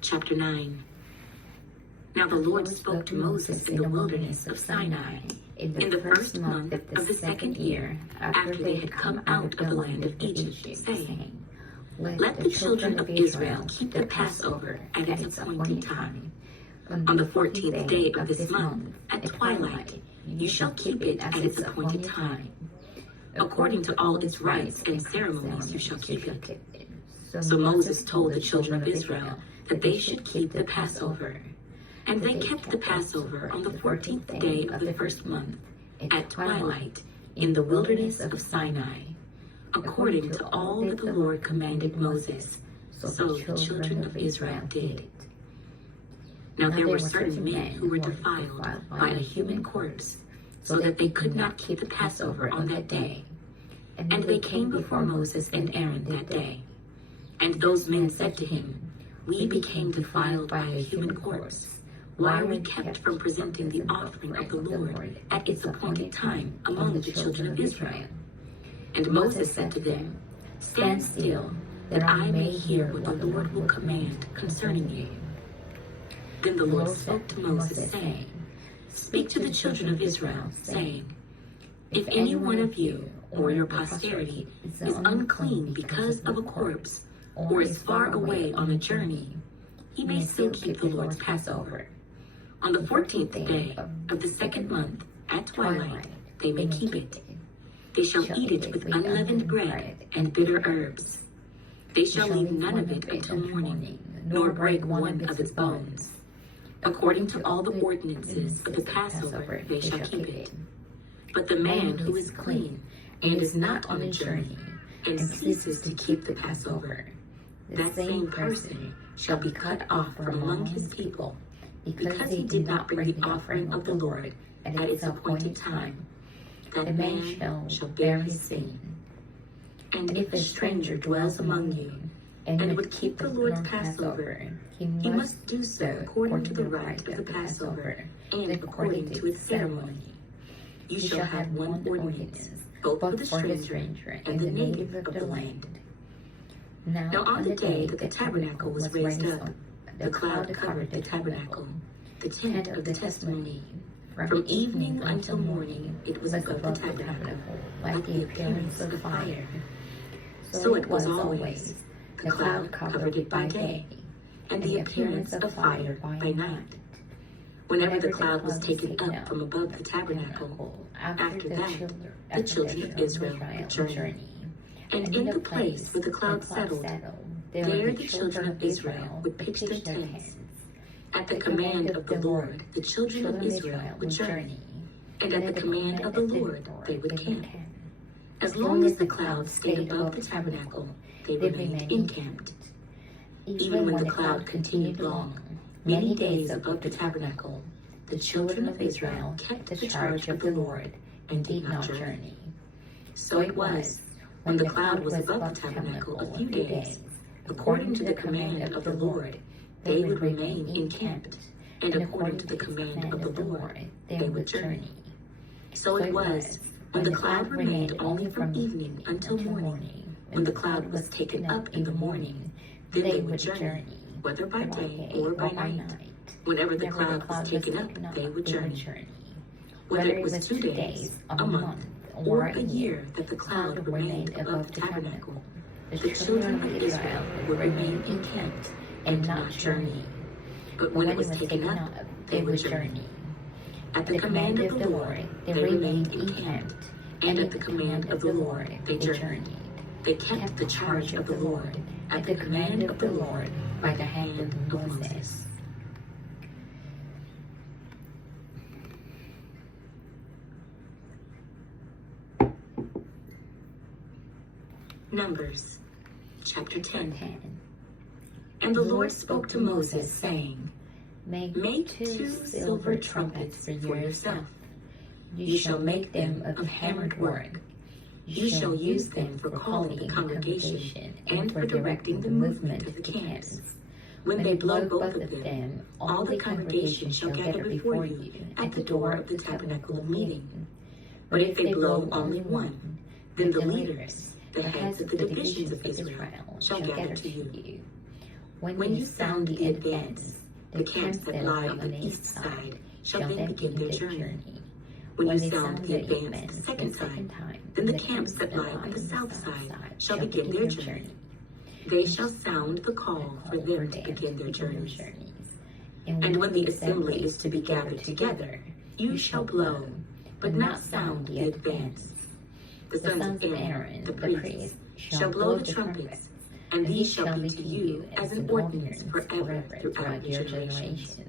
Chapter 9. Now the Lord spoke to Moses in the wilderness of Sinai in the first month of the second year after they had come out of the land of Egypt, saying, Let the children of Israel keep the Passover at its appointed time. On the 14th day of this month, at twilight, you shall keep it at its appointed time. According to all its rites and ceremonies you shall keep it. So Moses told the children of Israel that they should keep the Passover. And they kept the Passover on the 14th day of the first month, at twilight, in the wilderness of Sinai, according to all that the Lord commanded Moses. So the children of Israel did. Now there were certain men who were defiled by a human corpse, so that they could not keep the Passover on that day. And they came before Moses and Aaron that day. And those men said to him, We became defiled by a human corpse. Why are we kept from presenting the offering of the Lord at its appointed time among the children of Israel? And Moses said to them, Stand still, that I may hear what the Lord will command concerning you. Then the Lord spoke to Moses, saying, Speak to the children of Israel, saying, If any one of you or your posterity is unclean because of a corpse, or is far away on a journey, he may still keep the Lord's Passover. On the 14th day of the second month, at twilight, they may keep it. They shall eat it with unleavened bread and bitter herbs. They shall leave none of it until morning, nor break one of its bones. According to all the ordinances of the Passover, they shall keep it. But the man who is clean and is not on a journey, and ceases to keep the Passover, that same person shall be cut off from among his people, because he did not bring the offering of the Lord at its appointed time. That man shall bear his sin. And if a stranger dwells among you, and would keep the Lord's Passover, he must do so according to the rite of the Passover, and according to its ceremony. You shall have one ordinance, both for the stranger and the native of the land. Now on the day that the tabernacle was raised up, the cloud covered the tabernacle, the tent of the testimony. From evening until morning it was above the tabernacle, like the appearance of fire. So it was always. The cloud covered it by day, and the appearance of fire by night. Whenever the cloud was taken up from above the tabernacle, after that the children of Israel would journey. And in the place where the cloud settled, there the children of Israel would pitch their tents. At the command of the Lord, the children of Israel would journey, and at the command of the Lord, they would camp. As long as the cloud stayed above the tabernacle, they remained encamped. Even when the cloud continued long, many days above the tabernacle, the children of Israel kept the charge of the Lord and did not journey. So it was, when the cloud was above the tabernacle a few days, according to the command of the Lord, they would remain encamped, and according to the command of the Lord, they would journey. So it was, when the cloud remained only from evening until morning, when the cloud was taken up in the morning, then they would journey, whether by day or by night. Whenever the cloud was taken up, they would journey. Whether it was 2 days, a month, or a year that the cloud remained above the tabernacle, the children of Israel would remain encamped and not journey. But when it was taken up, they would journey. At the command of the Lord, they remained encamped, and at the command of the Lord, they journeyed. They kept the charge of the Lord, at the command of the Lord, by the hand of Moses. Numbers, chapter 10. And the Lord spoke to Moses, saying, Make 2 silver trumpets for yourself. You shall make them of hammered work. You shall use them for calling the congregation and for directing the movement of the camps. When they blow both of them, all the congregation shall gather before you at the door of the tabernacle of meeting. But if they blow only one, then the leaders, the heads of the divisions of Israel, shall gather to you. When you sound the advance, the camps that lie on the east side shall then begin their journey. When you sound the advance the second time, then the camps that lie on the south side shall begin their journey. They shall sound the call for them to begin their journeys. And when the assembly is to be gathered together, you shall blow, but not sound the advance. The sons of Aaron, the priests, shall blow the trumpets, and these shall be to you as an ordinance forever throughout your generations.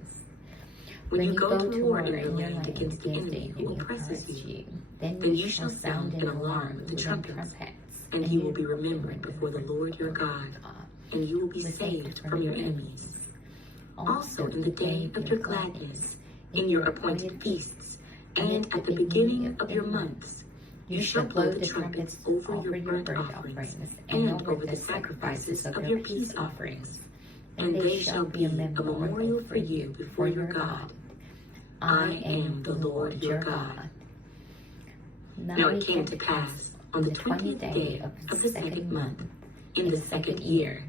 When you go to war in your land against the enemy who oppresses you, then you shall sound an alarm with the trumpets, and he will be remembered before the Lord your God, and you will be saved from your enemies. Also in the day of your gladness, in your appointed feasts, and at the beginning of your months, you shall blow the trumpets over your burnt offerings and over the sacrifices of your peace offerings, and they shall be a memorial for you before your God. I am the Lord your God. Now it came to pass on the 20th day of the second month, in the second year,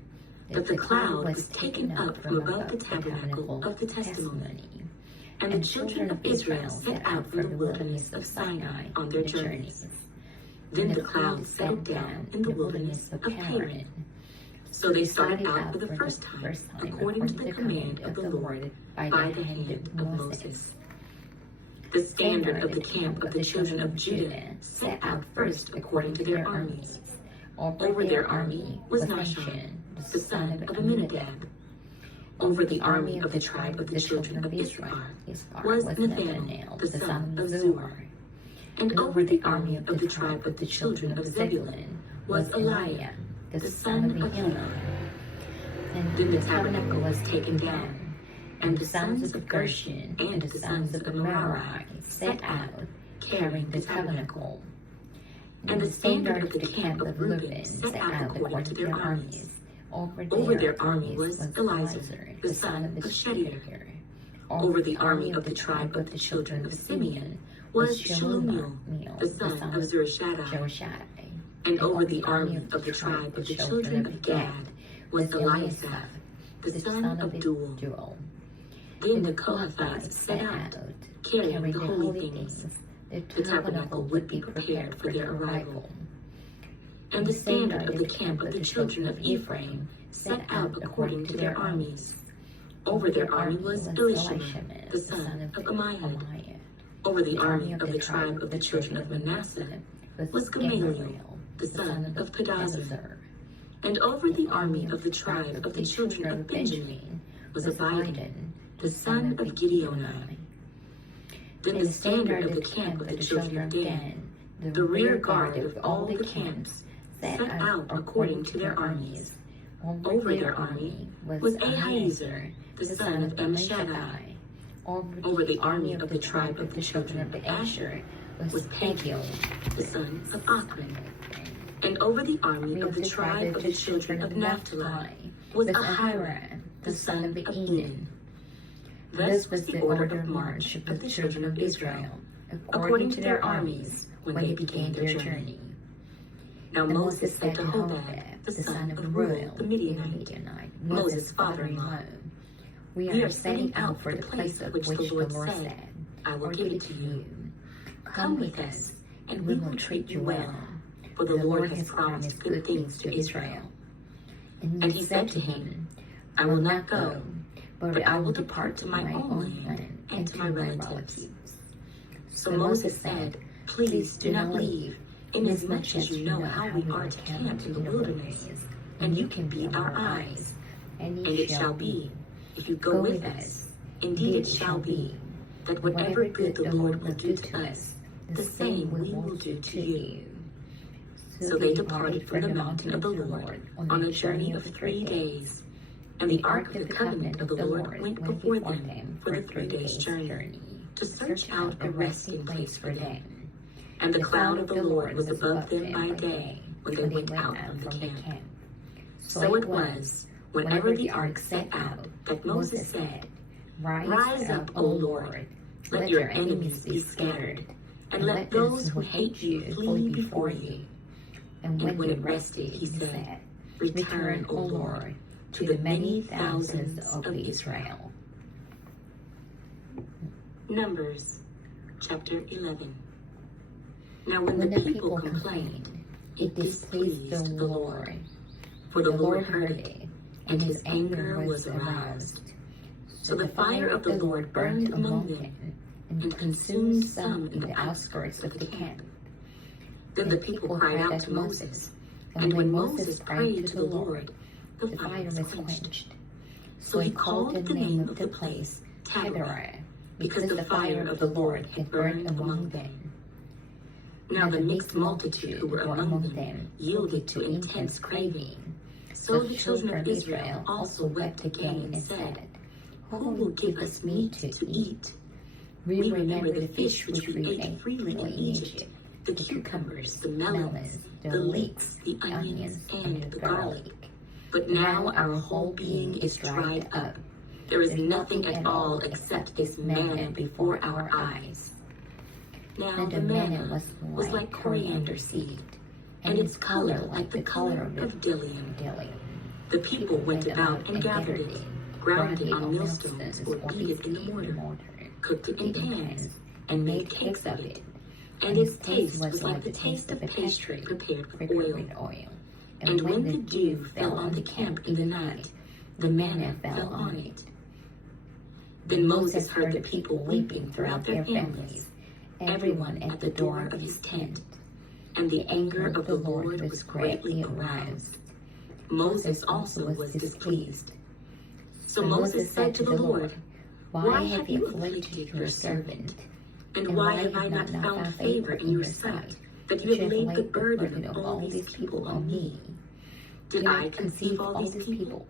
that the cloud was taken up from above the tabernacle of the testimony, and the children of Israel set out from the wilderness of Sinai on their journeys. Then the cloud settled down in the wilderness of Paran. So they started out for the first time, according to the command of the Lord, by the hand of Moses. The standard of the camp of the children of Judah set out first according to their armies. Over their army was Nahshon, the son of Amminadab. Over the army of the tribe of the children of Issachar was Nathanael, the son of Zuar. And over the army of the tribe of the children of Zebulun was Eliah, the son of Helon. Then the tabernacle was taken down, and the sons of Gershon and the sons of Merari set out, carrying the tabernacle. And the standard of the camp of Reuben set out according to their armies. Over their army was Eliezer, the son of Shedeur. Over the army of the tribe of the children of Simeon was Shelumiel, the son of Zurishaddai. And over the army of the tribe of the children of Gad was Eliasaph, the son of Duel. Then the Kohathites set out, carrying the holy things. The tabernacle would be prepared for their arrival. And the standard of the camp of the children of Ephraim set out according to their armies. Over their army was Elishama, the son of Ammihud. Over the army of the tribe of the children of Manasseh was Gamaliel, the son of Pedahzur. And over the army of the tribe of the children of Benjamin was Abidan, the son of Gideoni. Then the standard of the camp of the children of Dan, the rear guard of all the camps, set out according to their armies. Over their army was Ahiezer, the son of Ammishaddai. Over the army of the tribe of the children of Asher was Pagiel, the son of Achran. And over the army of the tribe of the children of Naphtali was Ahira, the son of Enan. Thus was the order of march of the children of Israel, according to their armies, when they began their journey. Now Moses said to Hobab, the son of Reuel, the Midianite, Moses' father-in-law, "We are setting out for the place of which the Lord said, 'I will give it to you.' Come with us, and we will treat you well, for the Lord has promised good things to Israel." And he said to him, "I will not go, but I will depart to my own land and to my relatives." So Moses said, "Please do not leave, inasmuch as you know how we are to camp in the wilderness, and you can be our eyes. And it shall be, if you go with us, indeed it shall be, that whatever good the Lord will do to us, the same we will do to you." So they departed from the mountain of the Lord on a journey of 3 days. And the ark of the covenant of the Lord went before them for the 3 days' journey, to search out a resting place for them. And the cloud of the Lord was above them by day, when they went out from the camp. So it was, whenever the ark set out, that Moses said, "Rise up, O Lord, let your enemies be scattered, and let those who hate you flee before you." And when it rested, he said, "Return, O Lord, to the many thousands of Israel. Numbers chapter 11. Now when the people complained, it displeased the Lord, for the Lord heard it, and his anger was aroused. So the fire of the Lord burned among them, and consumed some in the outskirts of the camp. Then the people cried out to Moses, and when Moses prayed to the Lord, the fire was quenched. So he called the name of the place Taberah, because the fire of the Lord had burned among them. Now the mixed multitude who were among them yielded to intense craving. So the children of Israel also wept again and said, "Who will give us meat to eat? We remember the fish which we ate freely in Egypt, the cucumbers, the melons, the leeks, the onions, and the garlic. But now our whole being is dried up. There is nothing at all except this manna before our eyes." Now the manna was like coriander seed, and its color like the color of bdellium. The people went about and gathered it, ground it on millstones, or beat it in the mortar, cooked it in pans, and made cakes of it. And its taste was like the taste of pastry prepared with oil. And when the dew fell on the camp in the night, the manna fell on it. Then Moses heard the people weeping throughout their families, everyone at the door of his tent. And the anger of the Lord was greatly aroused. Moses also was displeased. So Moses said to the Lord, "Why have you afflicted your servant? And why have I not found favor in your sight, that you have laid the burden of all these people on me? Did I conceive all these people?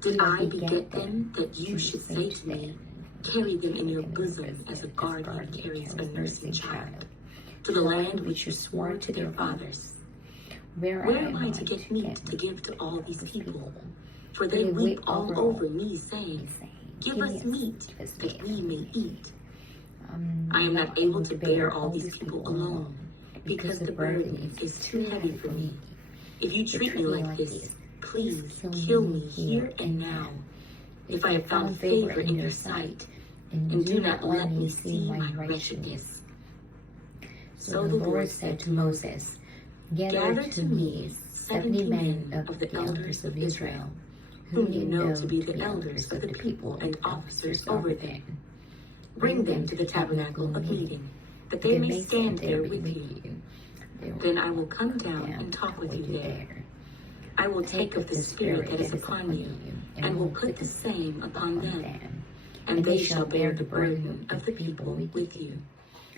Did I beget them, that you should say to me, 'Carry them in your bosom as a guardian carries a nursing child, to the land which you swore to their fathers'? Where am I to get meat to give to all these people? For they weep all over me, saying, 'Give us meat, that we may eat.' I am not able to bear all these people alone, because the burden is too heavy for me. If you treat me like this, please kill me here and now, if I have found favor in your sight, and do not let me see my wretchedness." So the Lord said to Moses, "Gather to me 70 men of the elders of Israel, whom you know to be the elders of the people and officers over them. Bring them to the tabernacle of meeting, that they may stand there with you. Then I will come down and talk with you there. I will take of the Spirit that is upon you, and will put the same upon them. And they shall bear the burden of the people with you,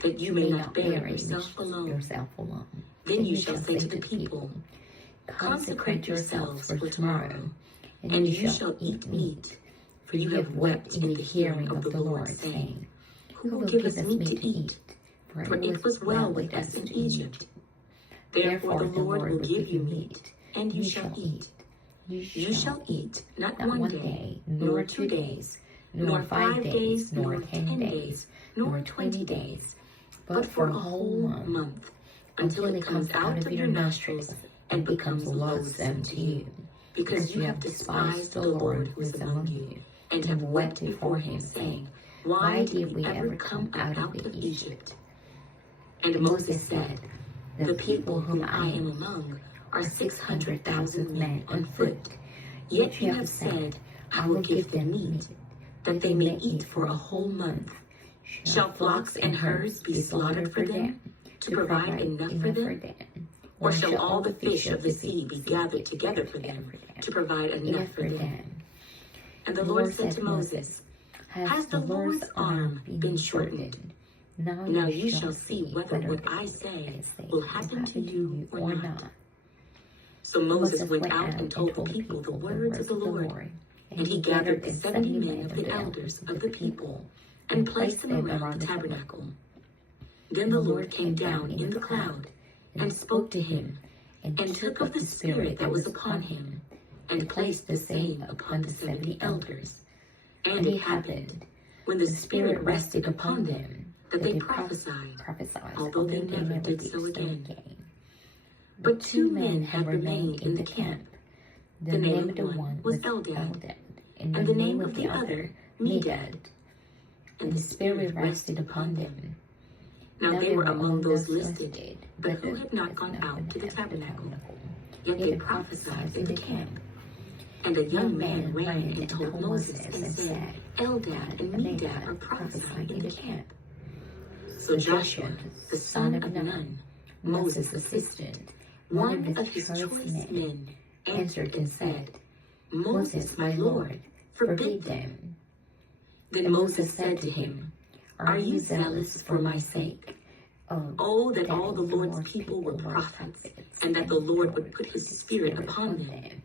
that you may not bear it yourself alone. Then you shall say to the people, 'Consecrate yourselves for tomorrow, and you shall eat meat. For you have wept in the hearing of the Lord, saying, Who will give us meat to eat? For it was well with us in Egypt. Therefore the Lord will give you meat, and you shall eat. You shall eat not 1 day, nor 2 days, nor 5 days, nor 10 days, nor 20 days, but for a whole month, until it comes out of your nostrils and becomes loathsome to you, because you have despised the Lord who is among you, and have wept before him, saying, Why did we ever come out of Egypt? And Moses said, The people whom I am among are 600,000 men on foot. Yet you have said, I will give them meat, that they may eat for a whole month. Shall flocks and herds be slaughtered for them, to provide enough for them? Or shall all the fish of the sea be gathered together for them, to provide enough for them? And the Lord said to Moses, Has the Lord's arm been shortened? Now you shall see whether what I say will happen to you or not. So Moses went out and told the people the words of the Lord. And he gathered the 70 men of the elders of the people, and placed them around the tabernacle. Then the Lord came down in the cloud, and spoke to him, and took of the Spirit that was upon him, and placed the same upon the 70 elders. And it happened, when the Spirit rested upon them, that they prophesied, although they never did so again. But 2 men had remained in the camp, The name of the one was Eldad, and the name of the other Medad. And the Spirit rested upon them. Now they were among those listed, but who had not gone out to the tabernacle. Yet they prophesied in the camp. And a young man ran and told Moses and said, Eldad and Medad are prophesying in the camp. So Joshua, the son of Nun, Moses' assistant, one of his choice men, answered and said, Moses, my Lord, forbid them. Then Moses said to him, Are you zealous for my sake? Oh, that all the Lord's people were prophets, and that the Lord would put his Spirit upon them.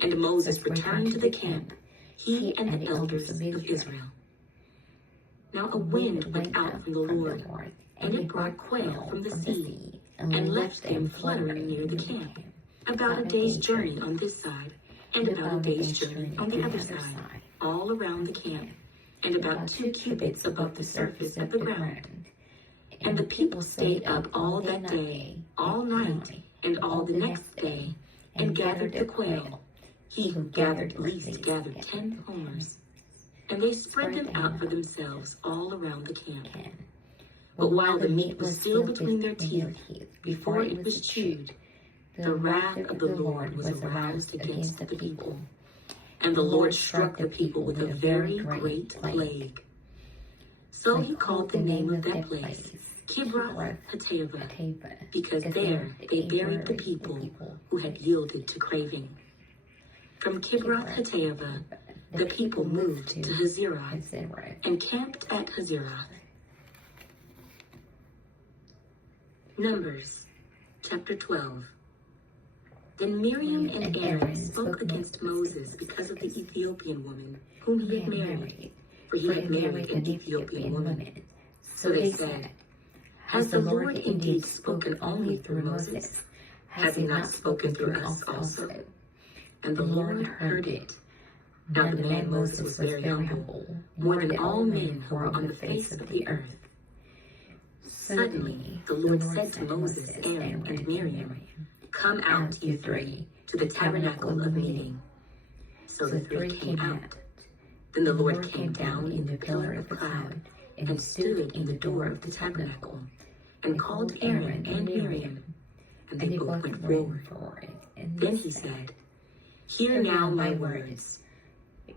And Moses returned to the camp, he and the elders of Israel. Now a wind went out from the Lord, and it brought quail from the sea, and left them fluttering near the camp, about a day's journey on this side, and about a day's journey on the other side, all around the camp, and about 2 cubits above the surface of the ground. And the people stayed up all that day, all night, and all the next day, and gathered the quail. He who gathered least gathered 10 homers. And they spread them out for themselves all around the camp. But while the meat was still between their teeth, before it was chewed, the wrath of the Lord was aroused against the people. And the Lord struck the people with a very great plague. So he called the name of that place Kibroth-Hattaavah, because there they buried the people who had yielded to craving. From Kibroth-Hattaavah, the people moved to Hazeroth and camped at Hazeroth. Numbers, chapter 12. Then Miriam and Aaron spoke against Moses because of the Ethiopian woman whom he had married, for he had married an Ethiopian woman. So they said, Has the Lord indeed spoken only through Moses? Has he not spoken through us also? And the Lord heard it. Now the man Moses was very humble, more than all men who are on the face of the earth. Suddenly the Lord said to Moses, Aaron, and Miriam, Come out, you 3, to the tabernacle of meeting. So the 3 came out. Then the Lord came down in the pillar of the cloud, and stood in the door of the tabernacle, and called Aaron and Miriam, and they both went forward. Then he said, Hear now my words.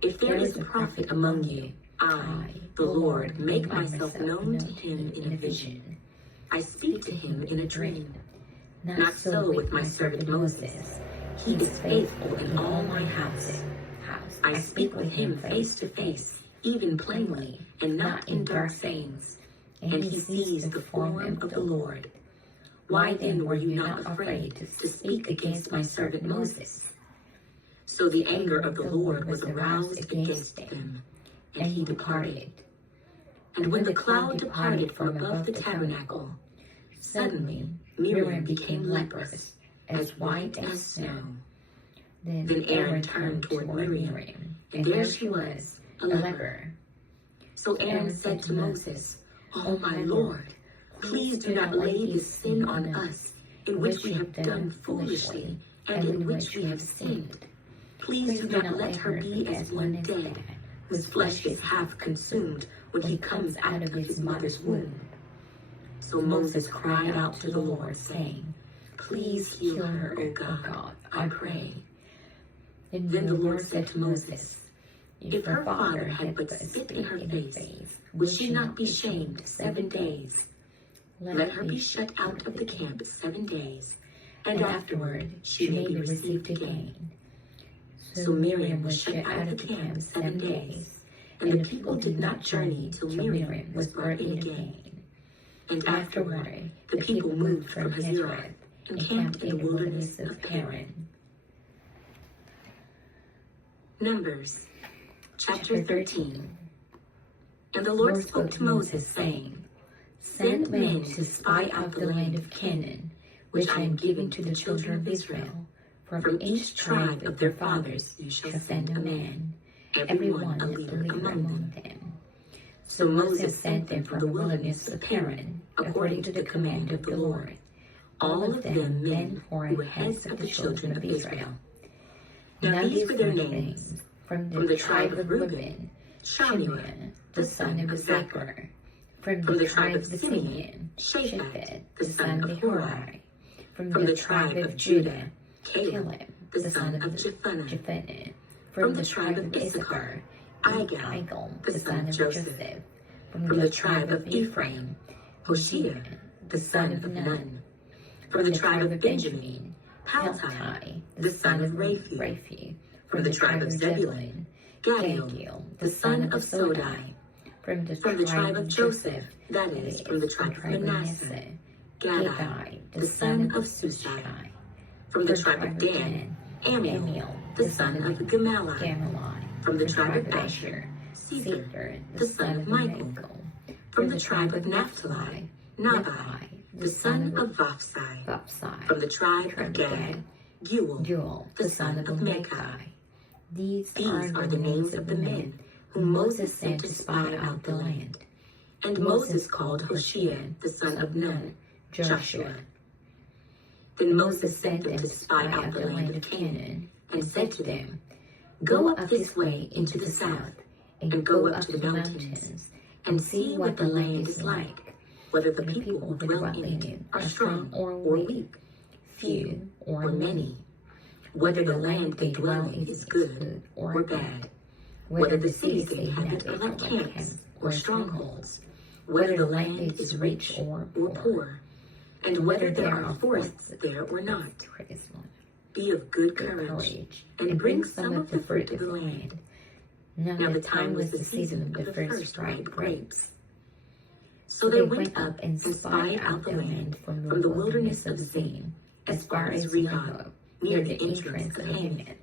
If there is a prophet among you, I, the Lord, make myself known to him in a vision. I speak to him in a dream. Not so with my servant Moses. He is faithful in all my house. I speak with him face to face, even plainly, and not in dark sayings. And he sees the form of the Lord. Why then were you not afraid to speak against my servant Moses? So the anger of the Lord was aroused against them, and he departed. And when the cloud departed from above the tabernacle, suddenly Miriam became leprous, as white as snow. Then Aaron turned toward Miriam, and there she was, a leper. So Aaron said to Moses, Oh my Lord, please do not lay this sin on us, in which we have done foolishly, and in which we have sinned. Please do not let her be as one dead, whose flesh is half consumed when he comes out of his mother's womb. So Moses cried out to the Lord, saying, Please heal her, O God, I pray. Then the Lord said to Moses, If her father had but spit in her face, would she not be shamed 7 days? Let her be shut out of the camp 7 days, and afterward she may be received again. So Miriam was shut out of the camp 7 days, and the people did not journey till Miriam was brought in again. And afterward the people moved from Hazeroth and camped in the wilderness of Paran. Numbers, chapter 13. And the Lord spoke to Moses, saying, Send men to spy out the land of Canaan, which I am giving to the children of Israel. From each tribe of their fathers you shall send a man, every one a leader among them. So Moses sent them from the wilderness of Paran, according to the command of the Lord, all of them men who were heads of the children of Israel. Now these were their names. From the tribe of Reuben, Shimeon, the son of Zachar. From the tribe of Simeon, Shaphat, the son of Hori. From the tribe of Judah, Caleb, the son of Jephunneh. From the tribe of Issachar, Igal, the son of Joseph. From the tribe of Ephraim, Hoshea, the son of Nun. From the tribe of Benjamin, Paltai, the son of Raphi. From the tribe of Zebulun, Gadiel, the son of Sodai. From the tribe of Joseph, that is, from the tribe of Manasseh, Gadai, the son of Sushai. From the tribe of Dan, Amiel, the son of Gamalai. From the tribe of Asher, Caesar, the son of Michael. From the tribe of Naphtali, Nabai, the son of Vapsai. From the tribe of Gad, Guel, the son of Machi. These are the names of the men whom Moses sent to spy out the land. And Moses called Hoshea, the son of Nun, Joshua. Then Moses sent them to spy out the land of Canaan, and said to them, Go up this way into the south, and go up to the mountains, and see what the land is like, whether the people who dwell in it are strong or weak, few or many, whether the land they dwell in is good or bad, whether the cities they inhabit are like camps or strongholds, whether the land is rich or poor, and whether there are forests there or not. Be of good courage, and bring some of the fruit of the land. Now the time was the season of the first ripe grapes. So they went up and spied out the land from the wilderness of Zin, as far as Rehob, near the entrance of Hamath.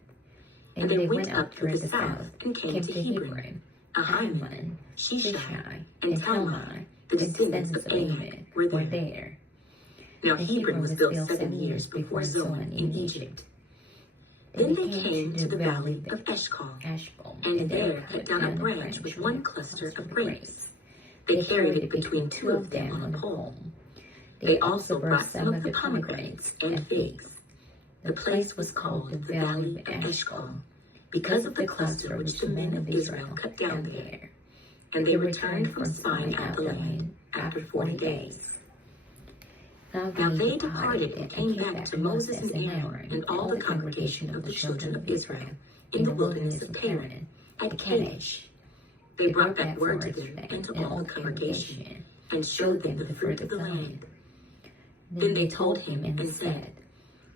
And they went up toward the south, and came to Hebron. Ahiman, Shishai, and Talmai, the descendants of Anak, were there. Now Hebron was built 7 years before Zoan in Egypt. Then they came to the valley of Eshcol, and there cut down a branch with one cluster of grapes. They carried it between 2 of them on a pole. They also brought some of the pomegranates and figs. The place was called the Valley of Eshcol, because of the cluster which the men of Israel cut down there. And they returned from spying out the land after 40 days. Now they departed and came back to Moses and Aaron and all the congregation of the children of Israel in the wilderness of Paran at Kadesh. They brought back word to them and to all the congregation, and showed them the fruit of the land. Then they told him and said,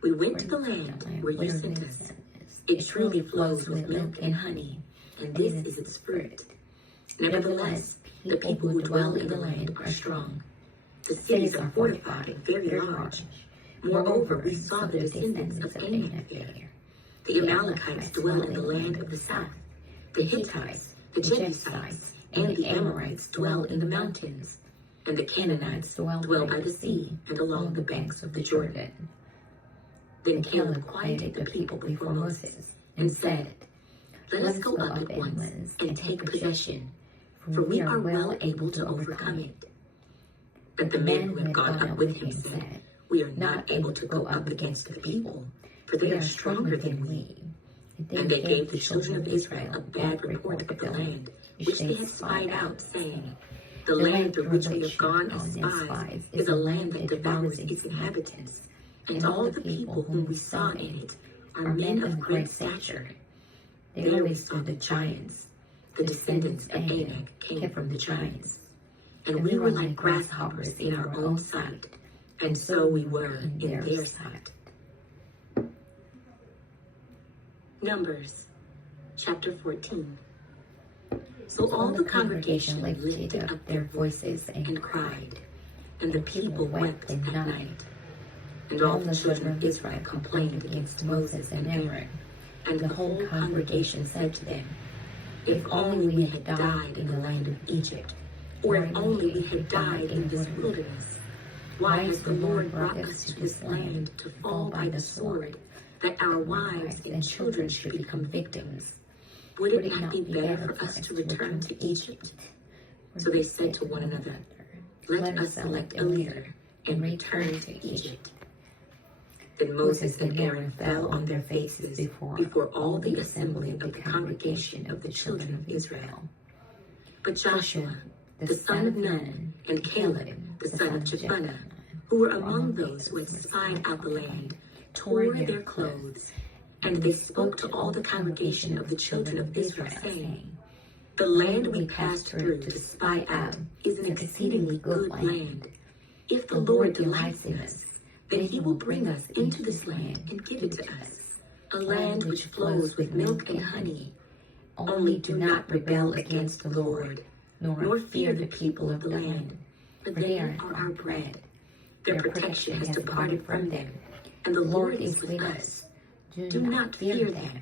We went to the land where you sent us. It truly flows with milk and honey, and this is its fruit. Nevertheless, the people who dwell in the land are strong. The cities are fortified and very large. Moreover, we saw the descendants of Anak there. The Amalekites dwell in the land of the south. The Hittites, the Jebusites, and the Amorites dwell in the mountains. And the Canaanites dwell by the sea and along the banks of the Jordan. Then Caleb quieted the people before Moses and said, Let us go up at once and take possession, for we are well able to overcome it. But the men who had gone up with him said, We are not able to go up against the people, for they are stronger than we. And they gave the children of Israel a bad report of the land, which they had spied out, saying, The land through which we have gone as spies is a land that devours its inhabitants, and all the people whom we saw in it are men of great stature. There we saw the giants. The descendants of Anak came from the giants. And we were like grasshoppers in our own sight, and so we were in their sight. Numbers, chapter 14. So all the congregation lifted up their voices and cried, and the people wept at night. And all the children of Israel complained against Moses and Aaron, and the whole congregation said to them, If only we had died in the land of Egypt, or if only we had died in this wilderness. Why has the Lord brought us to this land to fall by the sword, that our wives and children should become victims? Would it not be better for us to return to Egypt? So they said to one another, Let us select a leader and return to Egypt. Then Moses and Aaron fell on their faces before all the assembly of the congregation of the children of Israel. But Joshua, the son of Nun, and Caleb, the son of Jephunneh, who were among those who had spied out the land, tore their clothes, and they spoke to all the congregation of the children of Israel, saying, The land we passed through to spy out is an exceedingly good land. If the Lord delights in us, then he will bring us into this land and give it to us, a land which flows with milk and honey. Only do not rebel against the Lord, nor fear the people of the land, for they are our bread. Their protection has departed from them, and the Lord is with us. Do not fear them.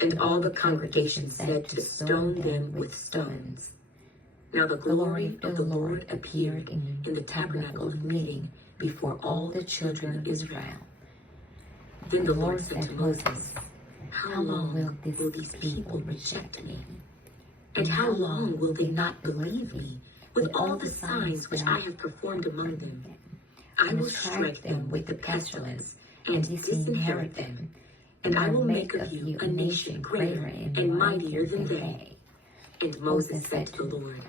And all the congregation said to stone them with stones. Now the glory of the Lord appeared in the tabernacle of meeting before all the children of Israel. Then the Lord said to Moses, How long will these people reject me? And how long will they not believe me with all the signs which I have performed among them? I will strike them with the pestilence and disinherit them, and I will make of you a nation greater and mightier than they. And Moses said to the Lord,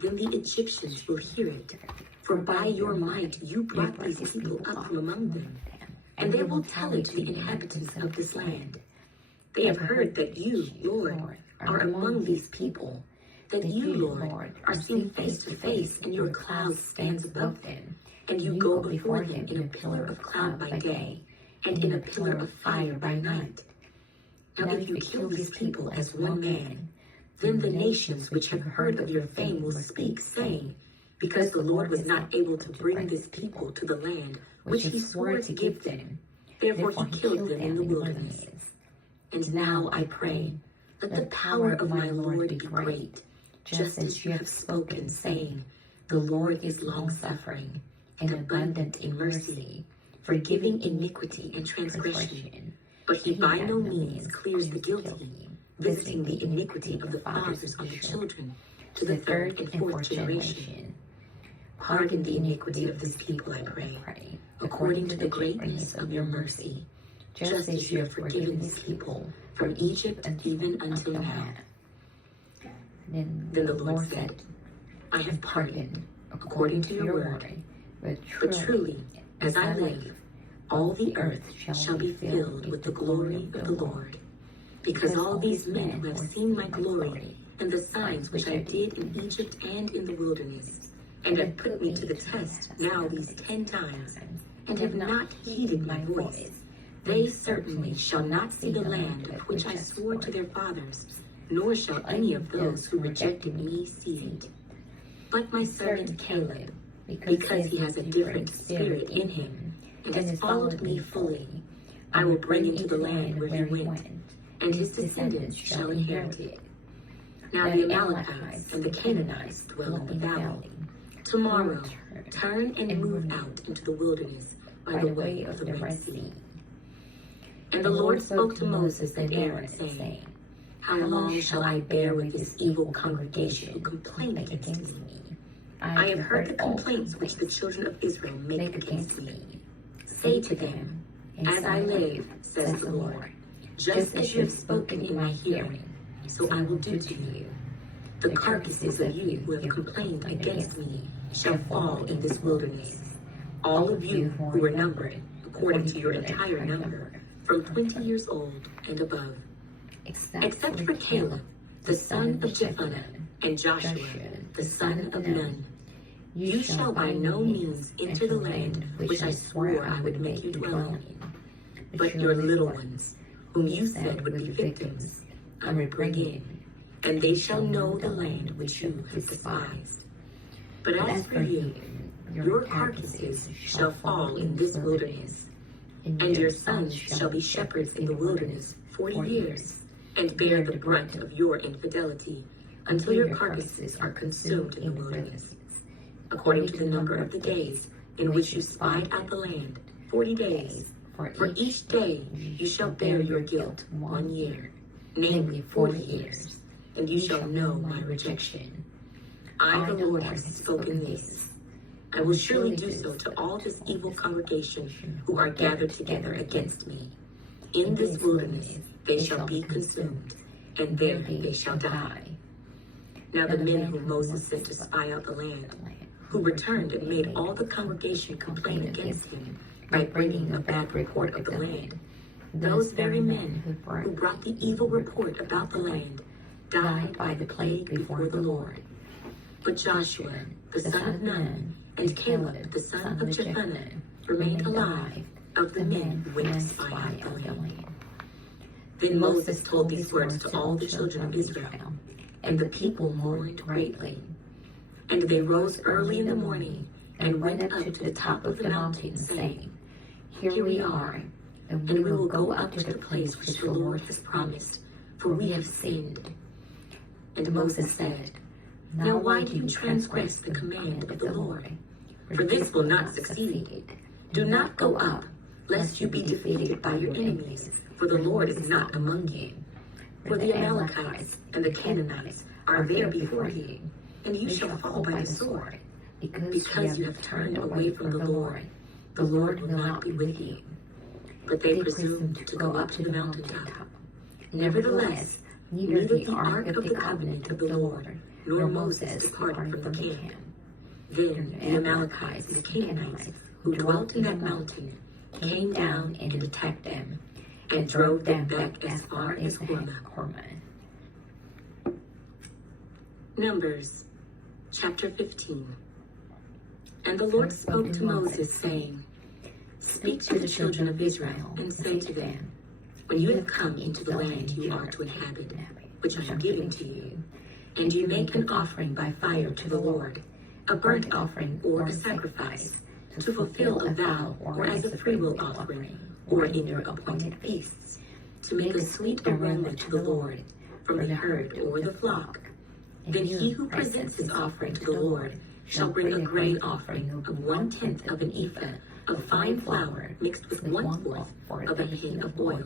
Then the Egyptians will hear it, for by your might you brought these people up from among them, and they will tell it to the inhabitants of this land. They have heard that you, Lord, are among these people, that you, Lord, are seen face to face, and your cloud stands above them, and you go before them in a pillar of cloud by day, and in a pillar of fire by night. Now if you kill these people as one man, then the nations which have heard of your fame will speak, saying, Because the Lord was not able to bring this people to the land which he swore to give them, therefore he killed them in the wilderness. And now I pray, let the power of my Lord be great, just as you have spoken, saying, The Lord is long-suffering and abundant in mercy, forgiving iniquity and transgression, but he by no means clears the guilty, visiting the iniquity of the fathers on the children, to the third and fourth generation. Pardon the iniquity of this people, I pray, according to the greatness of your mercy, just as you have forgiven this people from Egypt even until now. Then the Lord said, I have pardoned, according to your word, but truly, as I live, all the earth shall be filled with the glory of the Lord. Because all these men who have seen my glory and the signs which I did in Egypt and in the wilderness, and have put me to the test now these 10 times, and have not heeded my voice, they certainly shall not see the land of which I swore to their fathers, nor shall any of those who rejected me see it. But my servant Caleb, because he has a different spirit in him, and has followed me fully, I will bring him to the land where he went, and his descendants shall inherit it. Now the Amalekites and the Canaanites dwell in the valley. Tomorrow, turn and move out into the wilderness by the way of the Red Sea. And the Lord spoke to Moses and Aaron, saying, How long shall I bear with this evil congregation who complain against me? I have heard the complaints which the children of Israel make against me. Say to them, As I live, says the Lord, just as you have spoken in my hearing, so I will do to you. The carcasses of you who have complained against me shall fall in this wilderness. All of you who were numbered, according to your entire number, from 20 years old and above, except for Caleb, the son of Jephunneh, and Joshua, the son of Nun. You shall by no means enter the land which I swore I would make you dwell in. But your little ones, whom you said would be victims, I will bring in, and they shall know the land which you have despised. But as for you, your carcasses shall fall in this wilderness, and your sons shall be shepherds in the wilderness 40 years, and bear the brunt of your infidelity, until your carcasses are consumed in the wilderness. According to the number of the days in which you spied out the land, 40 days, for each day you shall bear your guilt 1 year, namely 40 years, and you shall know my rejection. I, the Lord, have spoken this. I will surely do so to all this evil congregation who are gathered together against me. In this wilderness they shall be consumed, and there they shall die. Now the men whom Moses sent to spy out the land, who returned and made all the congregation complain against him by bringing a bad report of the land, those very men who brought the evil report about the land died by the plague before the Lord. But Joshua, the son of Nun, and Caleb, the son of Jephunneh, remained alive of the men who went to spy out the land. Then Moses told these words to all the children of Israel, and the people mourned greatly. And they rose early in the morning and went up to the top of the mountain, saying, Here we are, and we will go up to the place which the Lord has promised, for we have sinned. And Moses said, Now why do you transgress the command of the Lord? For this will not succeed. Do not go up, lest you be defeated by your enemies, for the Lord is not among you. For the Amalekites and the Canaanites are there before you, and you shall fall by the sword, because you have turned away from the Lord will not be with you. But they presumed to go up to the mountaintop. Nevertheless, neither the ark of the covenant of the Lord nor Moses departed from the camp. Then the Amalekites and Canaanites who dwelt in that mountain came down and attacked them, and drove them back as far as Hormah. Numbers chapter 15. And the Lord spoke to Moses, saying, Speak to the children of Israel, and say to them, When you have come into the land you are to inhabit, which I am giving to you, and you make an offering by fire to the Lord, a burnt offering or a sacrifice, to fulfill a vow or as a freewill offering, or in your appointed feasts, to make a sweet aroma to the Lord from the herd or the flock. Then he who presents his offering to the Lord shall bring a grain offering of 1/10 of an ephah of fine flour mixed with 1/4 of a hin of oil,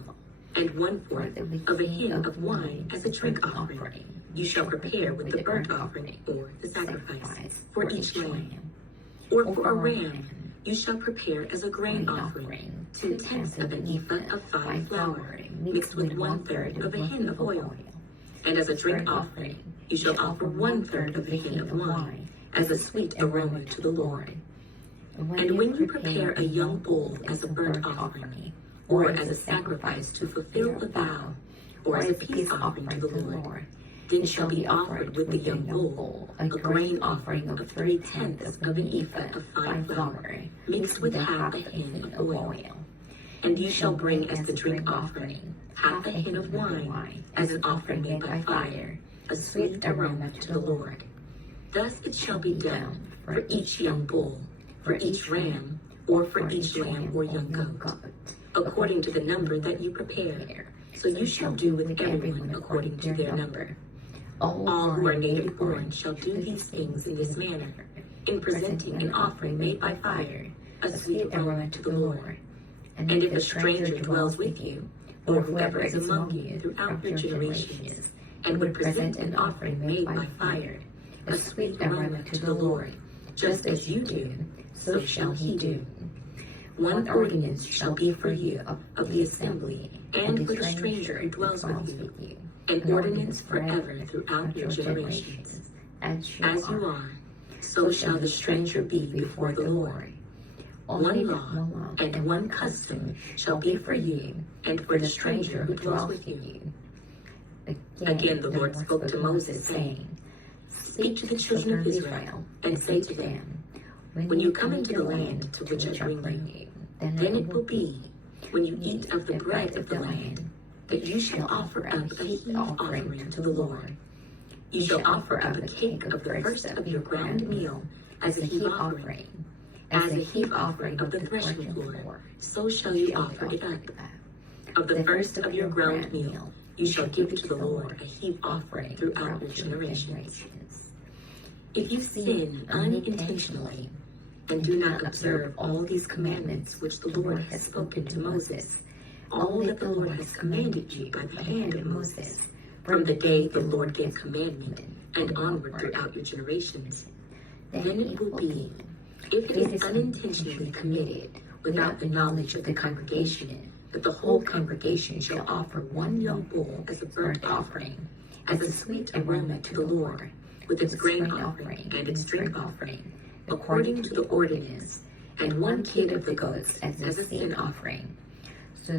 and 1/4 of a hin of wine as a drink offering. You shall prepare with the burnt offering or the sacrifice for each lamb. Or for a ram, you shall prepare as a grain offering 2/10 of an ephah of fine flour mixed with 1/3 of a hin of oil. And as a drink offering, you shall offer 1/3 of a hin of wine as a sweet aroma to the Lord. And when you prepare a young bull as a burnt offering, or as a sacrifice to fulfill a vow, or as a peace offering to the Lord, then shall be offered with the young bull a grain offering of 3/10 of an ephah of fine flour, mixed with half a hin of oil. And you shall bring as the drink offering half a hin of wine as an offering made by fire, a sweet aroma to the Lord. Thus it shall be done for each young bull, for each ram, or for each lamb or young goat, according to the number that you prepare. So you shall do with everyone according to their number. All who are native born shall do these things in this manner, in presenting an offering made by fire, a sweet aroma to the Lord. And if a stranger dwells with you, or whoever is among you throughout your generations, and would present an offering made by fire, a sweet aroma to the Lord, just as you do, so shall he do. One ordinance shall be for you of the assembly, and for the stranger who dwells with you, an ordinance forever throughout your generations. As you are, so shall the stranger be before the Lord. One law and one custom shall be for you, and for the stranger who dwells with you. Again the Lord spoke to Moses, saying, Speak to the children of Israel, and say to them, When you come into the land to which I bring you, then it will be, when you eat of the bread of the land, that you shall offer up a heave offering to the Lord. You shall offer up a cake of the first of your ground meal as a heave offering. As a heave offering of the threshing floor, so shall you offer it up. Of the first of your ground meal, you shall give to the Lord a heave offering throughout your generations. If you sin unintentionally, and do not observe all these commandments which the Lord has spoken to Moses, all that the Lord has commanded you by the hand of Moses, from the day the Lord gave commandment and onward throughout your generations, then it will be, If it is unintentionally committed without the knowledge of the congregation, that the whole congregation shall offer one young bull as a burnt offering, as a sweet aroma to the Lord, with its grain offering and its drink offering, according to the ordinance, and one kid of the goats as a sin offering.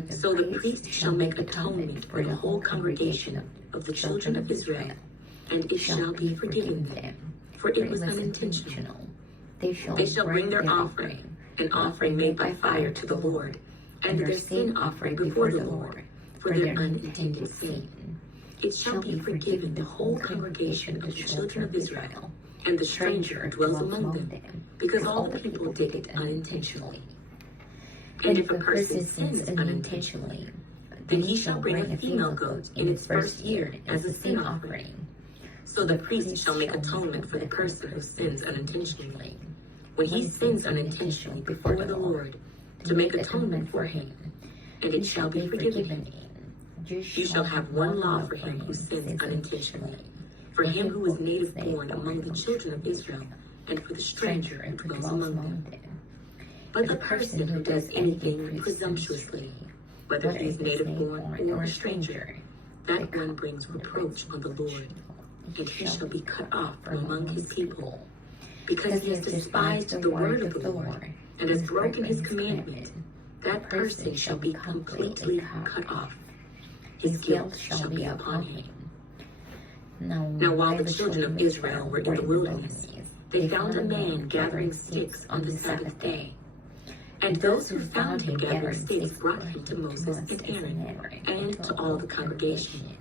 So the priest shall make atonement for the whole congregation of the children of Israel, and it shall be forgiven them, for it was unintentional. They shall bring their offering, an offering made by fire to the Lord, and their sin offering before the Lord, for their unintended sin. It shall be forgiven the whole congregation of the children of Israel, and the stranger who dwells among them, because all the people did it unintentionally. And if a person sins unintentionally, then he shall bring a female goat in its first year as a sin offering. So the priest shall make atonement for the person who sins unintentionally, when he sins unintentionally before the Lord, to make atonement for him, and it shall be forgiven him. You shall have one law for him who sins unintentionally, for him who is native born among the children of Israel, and for the stranger who dwells among them. But the person who does anything presumptuously, whether he is native born or a stranger, that one brings reproach on the Lord, and he shall be cut off from among his people, because he has despised the word of the Lord, and has broken his commandment. That person shall be completely cut off. His guilt shall be upon him. Now while the children of Israel were in the wilderness, they found a man gathering sticks on the Sabbath day. And those who found him gathering sticks brought him to Moses and Aaron, and to all the congregation.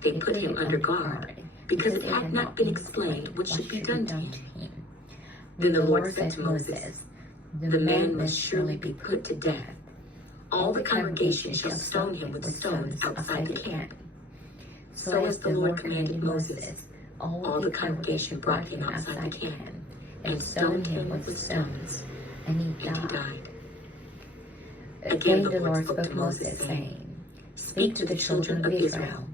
They put him under guard, because it had not been explained what should be done to him. Then the Lord said to Moses, "The man must surely be put to death. All the congregation shall stone him with stones outside the camp." So as the Lord commanded Moses, all the congregation brought him outside the camp, and stoned him with stones, and he died. Again the Lord spoke to Moses, saying, "Speak to the children of Israel.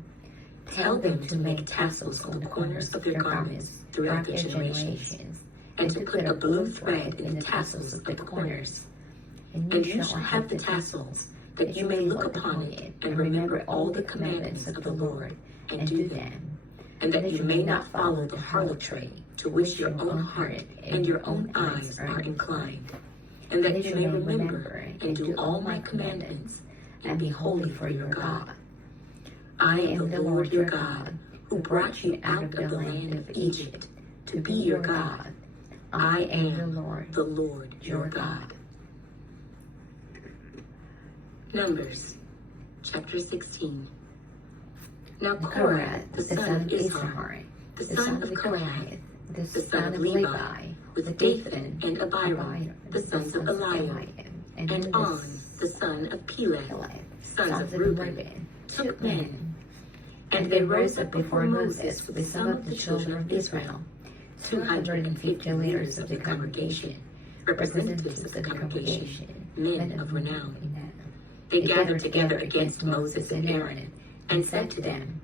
Tell them to make tassels on the corners of their garments throughout their generations, and to put a blue thread in the tassels of the corners. And you shall have the tassels, that you may look upon it and remember all the commandments of the Lord, and do them, and that you may not follow the harlotry to which your own heart and your own eyes are inclined, and that you may remember and do all my commandments, and be holy for your God. I am the Lord your God, who brought you out of the land of Egypt, to be your God. I am the Lord your God." Numbers, chapter 16. Now Korah, the son of Izhar, the son of Kohath, the son of Levi, with Dathan and Abiram, the sons of Eliab, and On, the son of Peleth, sons of Reuben, took men. And they rose up before Moses with some of the children of Israel, 250 leaders of the congregation, representatives of the congregation, men of renown. They gathered together against Moses and Aaron, and said to them,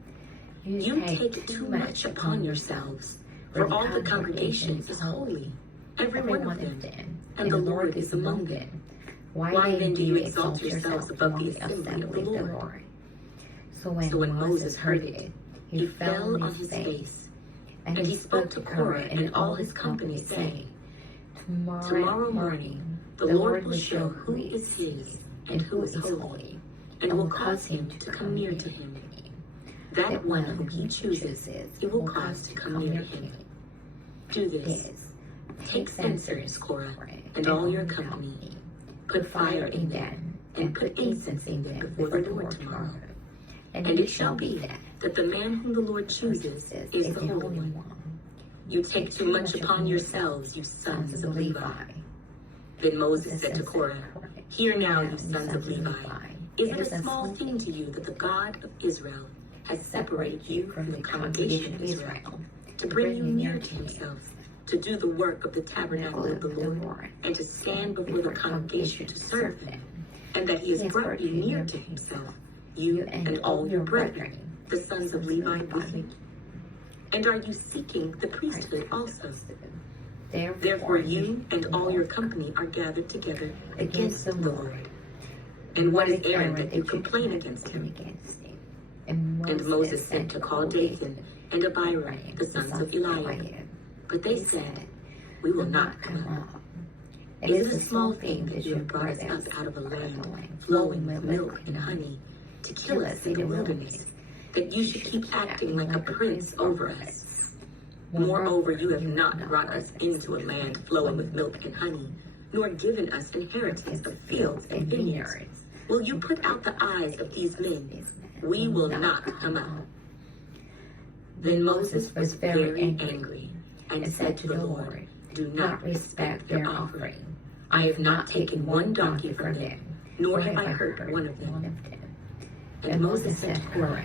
"You take too much upon yourselves, for all the congregation is holy, every one of them, and the Lord is among them. Why then do you exalt yourselves above the assembly of the Lord?" So when Moses heard it, he fell on his face, and he spoke to Korah and all his company, saying, "Tomorrow morning the Lord will show who is his and who is holy, and will cause him to come near to him. That one whom he chooses, he will cause to come near him. Do this. Take censers, Korah, and all your company. Put fire in them, and put incense in them before the Lord tomorrow. And it shall be that the man whom the Lord chooses is the Holy One. You take too much upon yourselves, you sons of Levi." Then Moses said to Korah, "Hear now, you sons of Levi, is it a small thing to you that the God of Israel has separated you from the congregation of Israel, to bring you near to himself, to do the work of the tabernacle of the Lord, and to stand before the congregation to serve them, and that he has brought you near to himself, you and all your brethren, the sons of Levi with you? And are you seeking the priesthood also? Therefore you and all your company are gathered together against the Lord. And what is Aaron that you complain against him? And Moses sent to call Dathan and Abiram, the sons of Eliab. But they said, we will not come up. Is it a small thing that you have brought us up out of a land flowing with milk and honey, to kill us in the wilderness, that you should keep acting like a prince over us? Moreover, you have not brought us into a land flowing with milk and honey, nor given us inheritance of fields and vineyards. Will you put out the eyes of these men? We will not come out. Then Moses was very angry and said to the Lord, do not respect their offering. I have not taken one donkey from them, nor have I hurt one of them. And Moses said to Korah,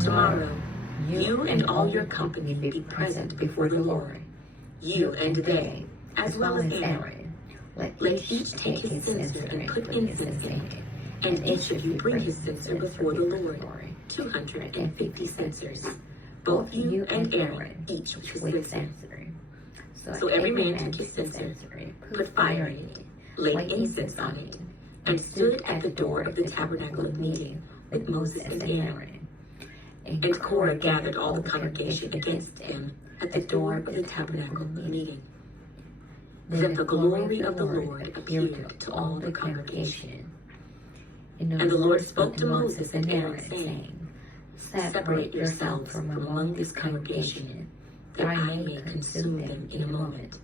tomorrow you and all your company may be present before the Lord, you and they, as well as Aaron. Let each take his censer and put incense in it, and each of you bring his censer before the Lord, 250 censers, both you and Aaron, each with his censer. So every man took his censer, put fire in it, laid incense on it, and stood at the door of the tabernacle of meeting with Moses and Aaron. And Korah gathered all the congregation against him at the door of the tabernacle of meeting. Then the glory of the Lord appeared to all the congregation. And the Lord spoke to Moses and Aaron, saying, separate yourselves from among this congregation, that I may consume them in a moment.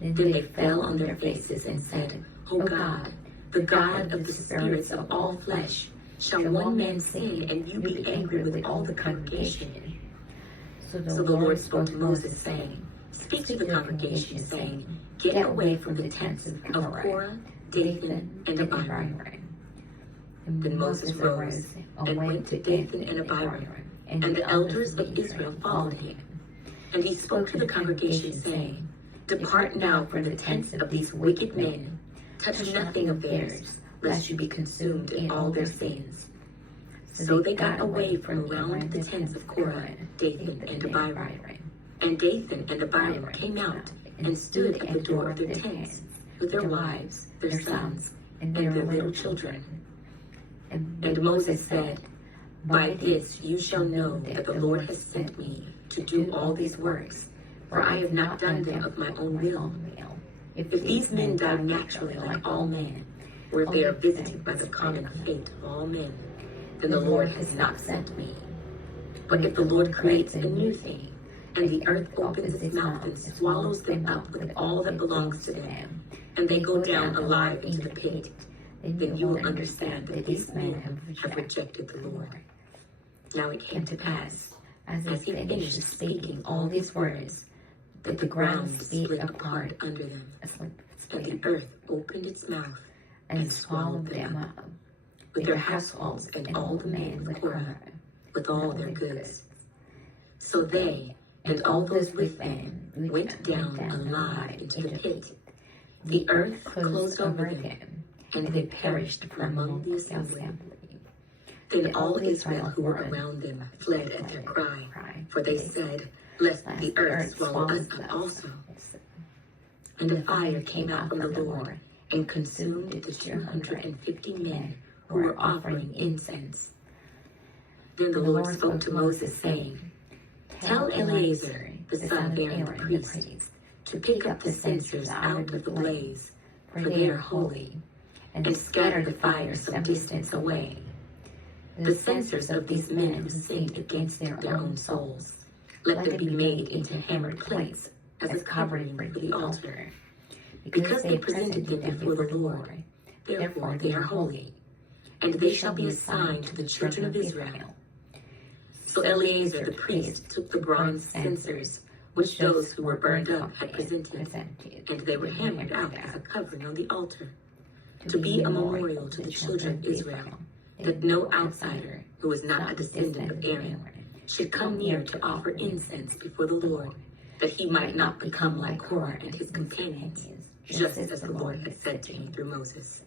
Then they fell on their faces and said, O God, the God of the spirits of all flesh, shall one man sin and you be angry with all the congregation? So the Lord spoke to Moses, saying, speak to the congregation, saying, get away from the tents of Korah, Dathan, and Abiram. Then Moses rose and went to Dathan and Abiram, and the elders of Israel followed him. And he spoke to the congregation, saying, depart now from the tents of these wicked men, touch nothing of theirs, lest you be consumed in all their sins. So they got away from around the tents of Korah, Dathan, and Abiram. And Dathan and Abiram came out and stood at the door of their tents, with their wives, their sons, and their little children. And Moses said, by this you shall know that the Lord has sent me to do all these works, for I have not done them of my own will. If these men die naturally like all men, or if they are visited by the common fate of all men, then the Lord has not sent me. But if the Lord creates a new thing, and the earth opens its mouth and swallows them up with all that belongs to them, and they go down alive into the pit, then you will understand that these men have rejected the Lord. Now it came to pass, as he finished speaking all these words, that the ground split apart under them, and the earth opened its mouth and swallowed them up, with their households and all the men of Korah, with all their goods. So they and all those with them went down alive into the pit. The earth closed over them, and they perished from among the assembly. Then all Israel who were around them fled at their cry, for they said, lest the earth swallow us up also. And a fire came out from the Lord, and consumed the 250 men who were offering incense. Then the Lord spoke to Moses, saying, tell Eleazar, the son of Aaron the priest, to pick up the censers out of the blaze, for they are holy, and scatter the fire some distance away. The censers of these men who sinned against their own souls, let them be made into hammered plates as a covering for the altar, because they presented them before the Lord. Therefore they are holy, and they shall be a sign to the children of Israel. So Eleazar the priest took the bronze censers, which those who were burned up had presented, and they were hammered out as a covering on the altar, to be a memorial to the children of Israel, that no outsider who was not a descendant of Aaron should come near to offer incense before the Lord, that he might not become like Korah and his companions, just as the Lord had said to him through Moses.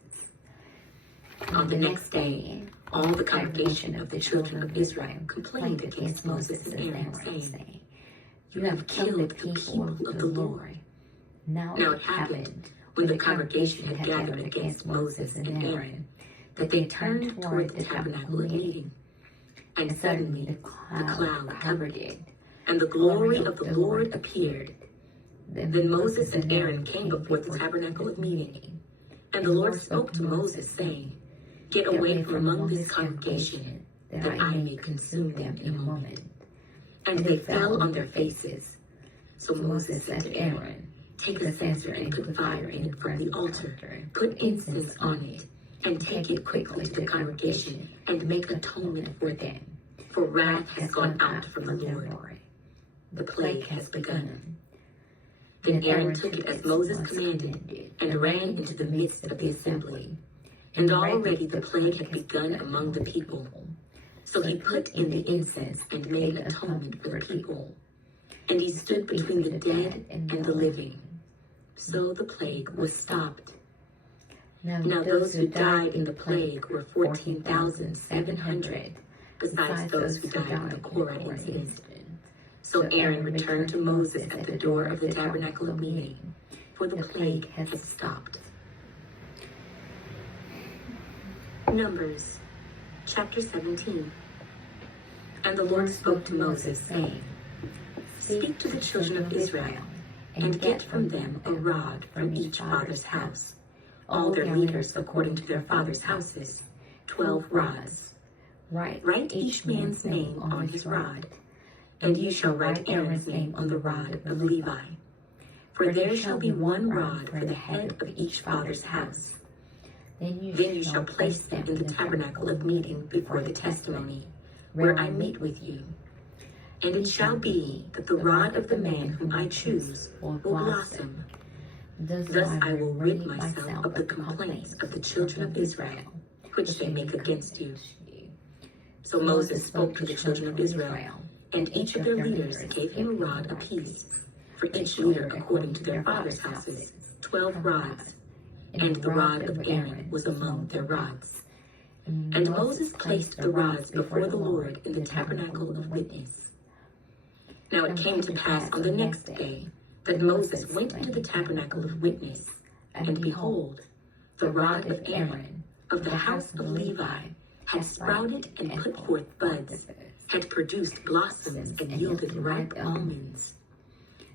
On the next day, all the congregation of the children of Israel complained against Moses and Aaron, saying, you have killed the people of the Lord. Now it happened, when the congregation had gathered against Moses and Aaron, that they turned toward the tabernacle of meeting. And suddenly the cloud covered it, and the glory of the Lord appeared. Then Moses and Aaron came before the tabernacle of meeting. And the Lord spoke to Moses, saying, Get away from among this congregation, that I may consume them in a moment. And they fell on their faces. So Moses said to Aaron, Take a censer and put fire in it from the altar, put incense on it, and take it quickly to the congregation, and make atonement for them. For wrath has gone out from the Lord. The plague has begun. Then Aaron took it as Moses commanded, and ran into the midst of the assembly. And already the plague had begun among the people. So he put in the incense and made atonement for the people. And he stood between the dead and the living. So the plague was stopped. Now those who died in the plague were 14,700, besides those who died in the Korah incident. So Aaron returned to Moses at the door of the tabernacle of meeting, for the plague had stopped. Numbers, chapter 17. And the Lord spoke to Moses, saying, Speak to the children of Israel, and get from them a rod from each father's house, all their leaders according to their father's houses, 12 rods. Write each man's name on his rod, and you shall write Aaron's name on the rod of Levi. For there shall be one rod for the head of each father's house. Then you shall place them in the tabernacle of meeting before the testimony, where I meet with you. And it shall be that the rod of the man whom I choose will blossom. Thus I will rid myself of the complaints of the children of Israel, which they make against you. So Moses spoke to the children of Israel, and each of their leaders gave him a rod apiece, for each leader according to their father's houses, 12 rods, and the rod of Aaron was among their rods. And Moses placed the rods before the Lord in the tabernacle of witness. Now it came to pass on the next day that Moses went into the tabernacle of witness, and behold, the rod of Aaron, of the house of Levi, had sprouted and put forth buds, had produced blossoms and yielded ripe almonds.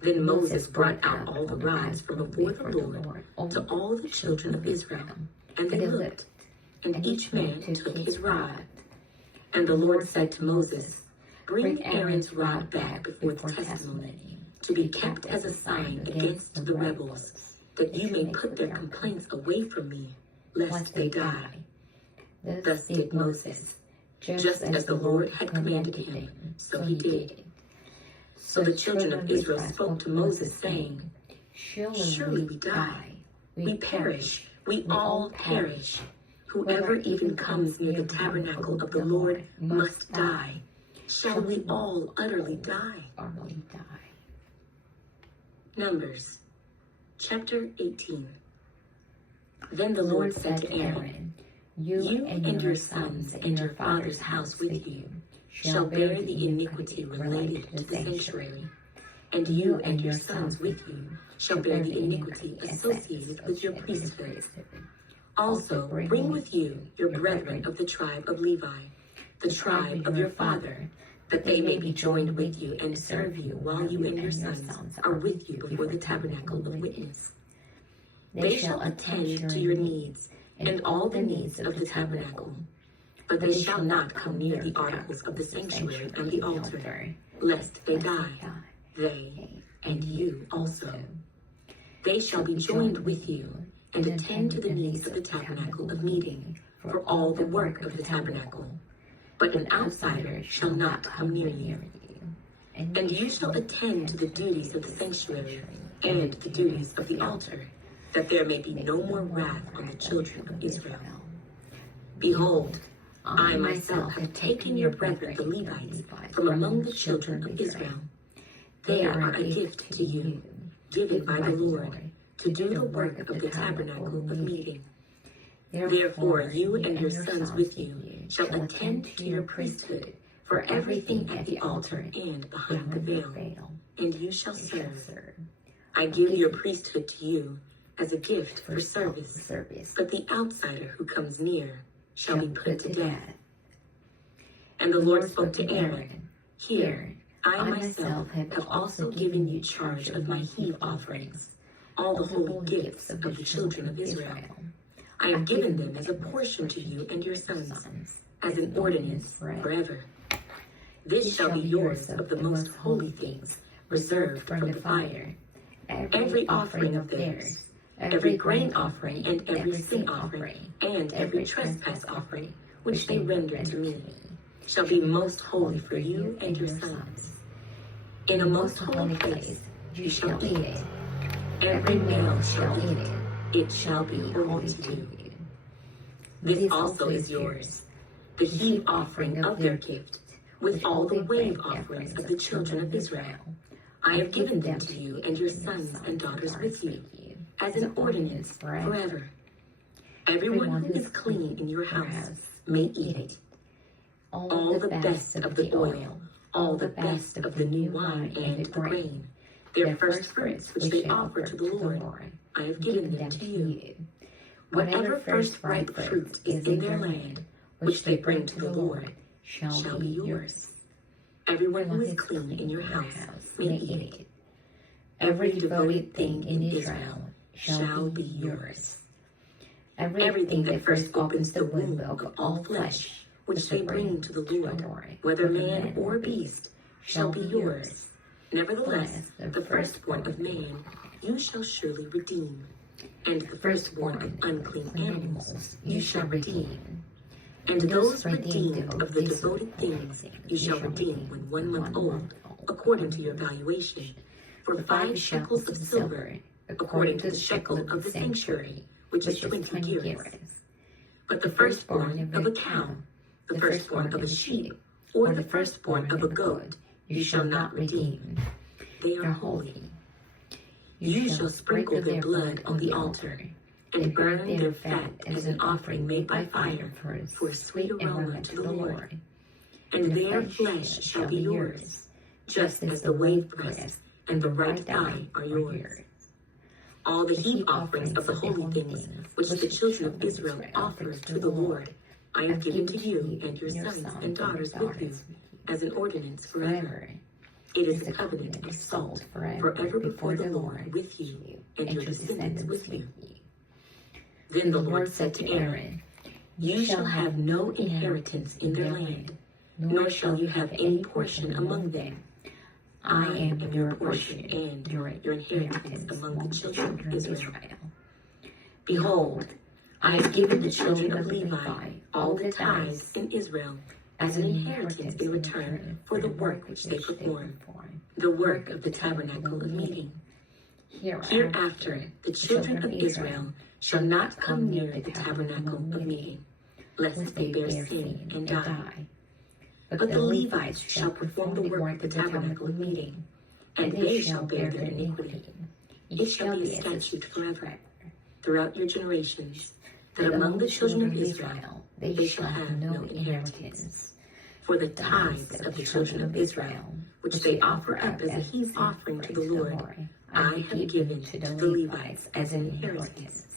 Then Moses brought out all the rods from before the Lord to all the children of Israel, and they looked, and each man took his rod. And the Lord said to Moses, Bring Aaron's rod back before the testimony, to be kept as a sign against the rebels, that you may put their complaints away from me, lest they die. Thus did Moses, just as the Lord had commanded him, so he did. So the children of Israel spoke to Moses, saying, Surely we die, we perish, we all perish. Whoever even comes near the tabernacle of the Lord must die. Shall we all utterly die? Numbers, chapter 18. Then the Lord said to Aaron, You and your sons and your father's house with you shall bear the iniquity related to the sanctuary, and you and your sons with you shall bear the iniquity associated with your priesthood. Also bring with you your brethren of the tribe of Levi, the tribe of your father, that they may be joined with you and serve you while you and your sons are with you before the tabernacle of witness. They shall attend to your needs and all the needs of the tabernacle, but they shall not come near the articles of the sanctuary and the altar, lest they die, they and you also. They shall be joined with you and attend to the needs of the tabernacle of meeting for all the work of the tabernacle. But an outsider shall not come near you. And you shall attend to the duties of the sanctuary and the duties of the altar, that there may be no more wrath on the children of Israel. Behold, I myself have taken your brethren the Levites from among the children of Israel. They are a gift to you, given by the Lord, to do the work of the tabernacle of meeting. Therefore you and your sons with you shall attend to your priesthood for everything at the altar and behind the veil, and you shall serve. I give your priesthood to you as a gift for service, but the outsider who comes near shall be put to death. And the Lord spoke to Aaron, Here, I myself have also given you charge of my heave offerings, all the holy gifts of the children of Israel. I have given them as a portion to you and your sons, as an ordinance forever. This shall be yours of the most holy things, reserved from the fire. Every offering of theirs, every grain offering and every sin offering, and every trespass offering, which they render to me, shall be most holy for you and your sons. In a most holy place you shall eat it. Every male shall eat it. It shall be holy to you. This also is yours, the heave offering of their gift, with all the wave offerings of the children of Israel. I have given them to you and your sons and daughters with you, as an ordinance forever. Everyone who is clean in your house may eat it. All the best of the oil, all the best of the new wine and the grain, their first fruits which they offer to the Lord, I have given them to you. Whatever first ripe fruit is in their land, which they bring to the Lord, shall be yours. Everyone who is clean in your house may eat it. Every devoted thing in Israel shall be yours. Everything that first opens the womb of all flesh, which they bring to the Lord, whether man or beast, shall be yours. Nevertheless, the firstborn of man you shall surely redeem, and the firstborn of unclean animals you shall redeem. And those redeemed of the devoted things you shall redeem when 1 month old, according to your valuation, for 5 shekels of silver, according to the shekel of the sanctuary, which is 20 gerahs. But the firstborn of a cow, the firstborn of a sheep, or the firstborn of a goat, you shall not redeem. They are holy. You shall sprinkle their blood on the altar, and burn their fat as an offering made by fire for a sweet aroma to the Lord. And their flesh shall be yours, just as the wave breast and the right thigh are yours. All the heave offerings of the holy things which the children of Israel offer to the Lord, I have given to you and your sons and daughters with you, as an ordinance forever. It is a covenant of salt forever before the Lord with you and your descendants with you. Then the Lord said to Aaron, You shall have no inheritance in their land, nor shall you have any portion among them. I am your portion and your inheritance among the children of Israel. Behold, I have given the children of Levi all the tithes in Israel as an inheritance in return for the work which they perform, the work of the tabernacle of meeting. Hereafter the children of Israel shall not come near the tabernacle of meeting, lest they bear sin and die. But the Levites shall perform the work of the tabernacle of meeting, and they shall bear their iniquity. It shall be a statute forever, throughout your generations, that among the children of Israel they shall have no inheritance. For the tithes of the children of Israel, which they offer up as a heave offering to the Lord, I have given to the Levites as an inheritance.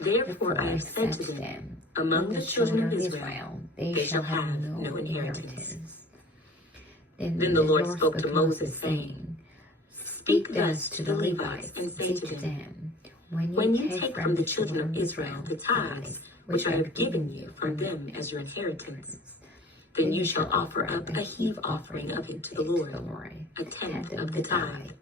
Therefore I have said to them, among the children of Israel they shall have no inheritance. Then the Lord spoke to Moses, saying, Speak thus to the Levites, and say to them, When you take from the children of Israel the tithes, which I have given you from them as your inheritance, then you shall offer up a heave offering of it to the Lord, a tenth of the tithe.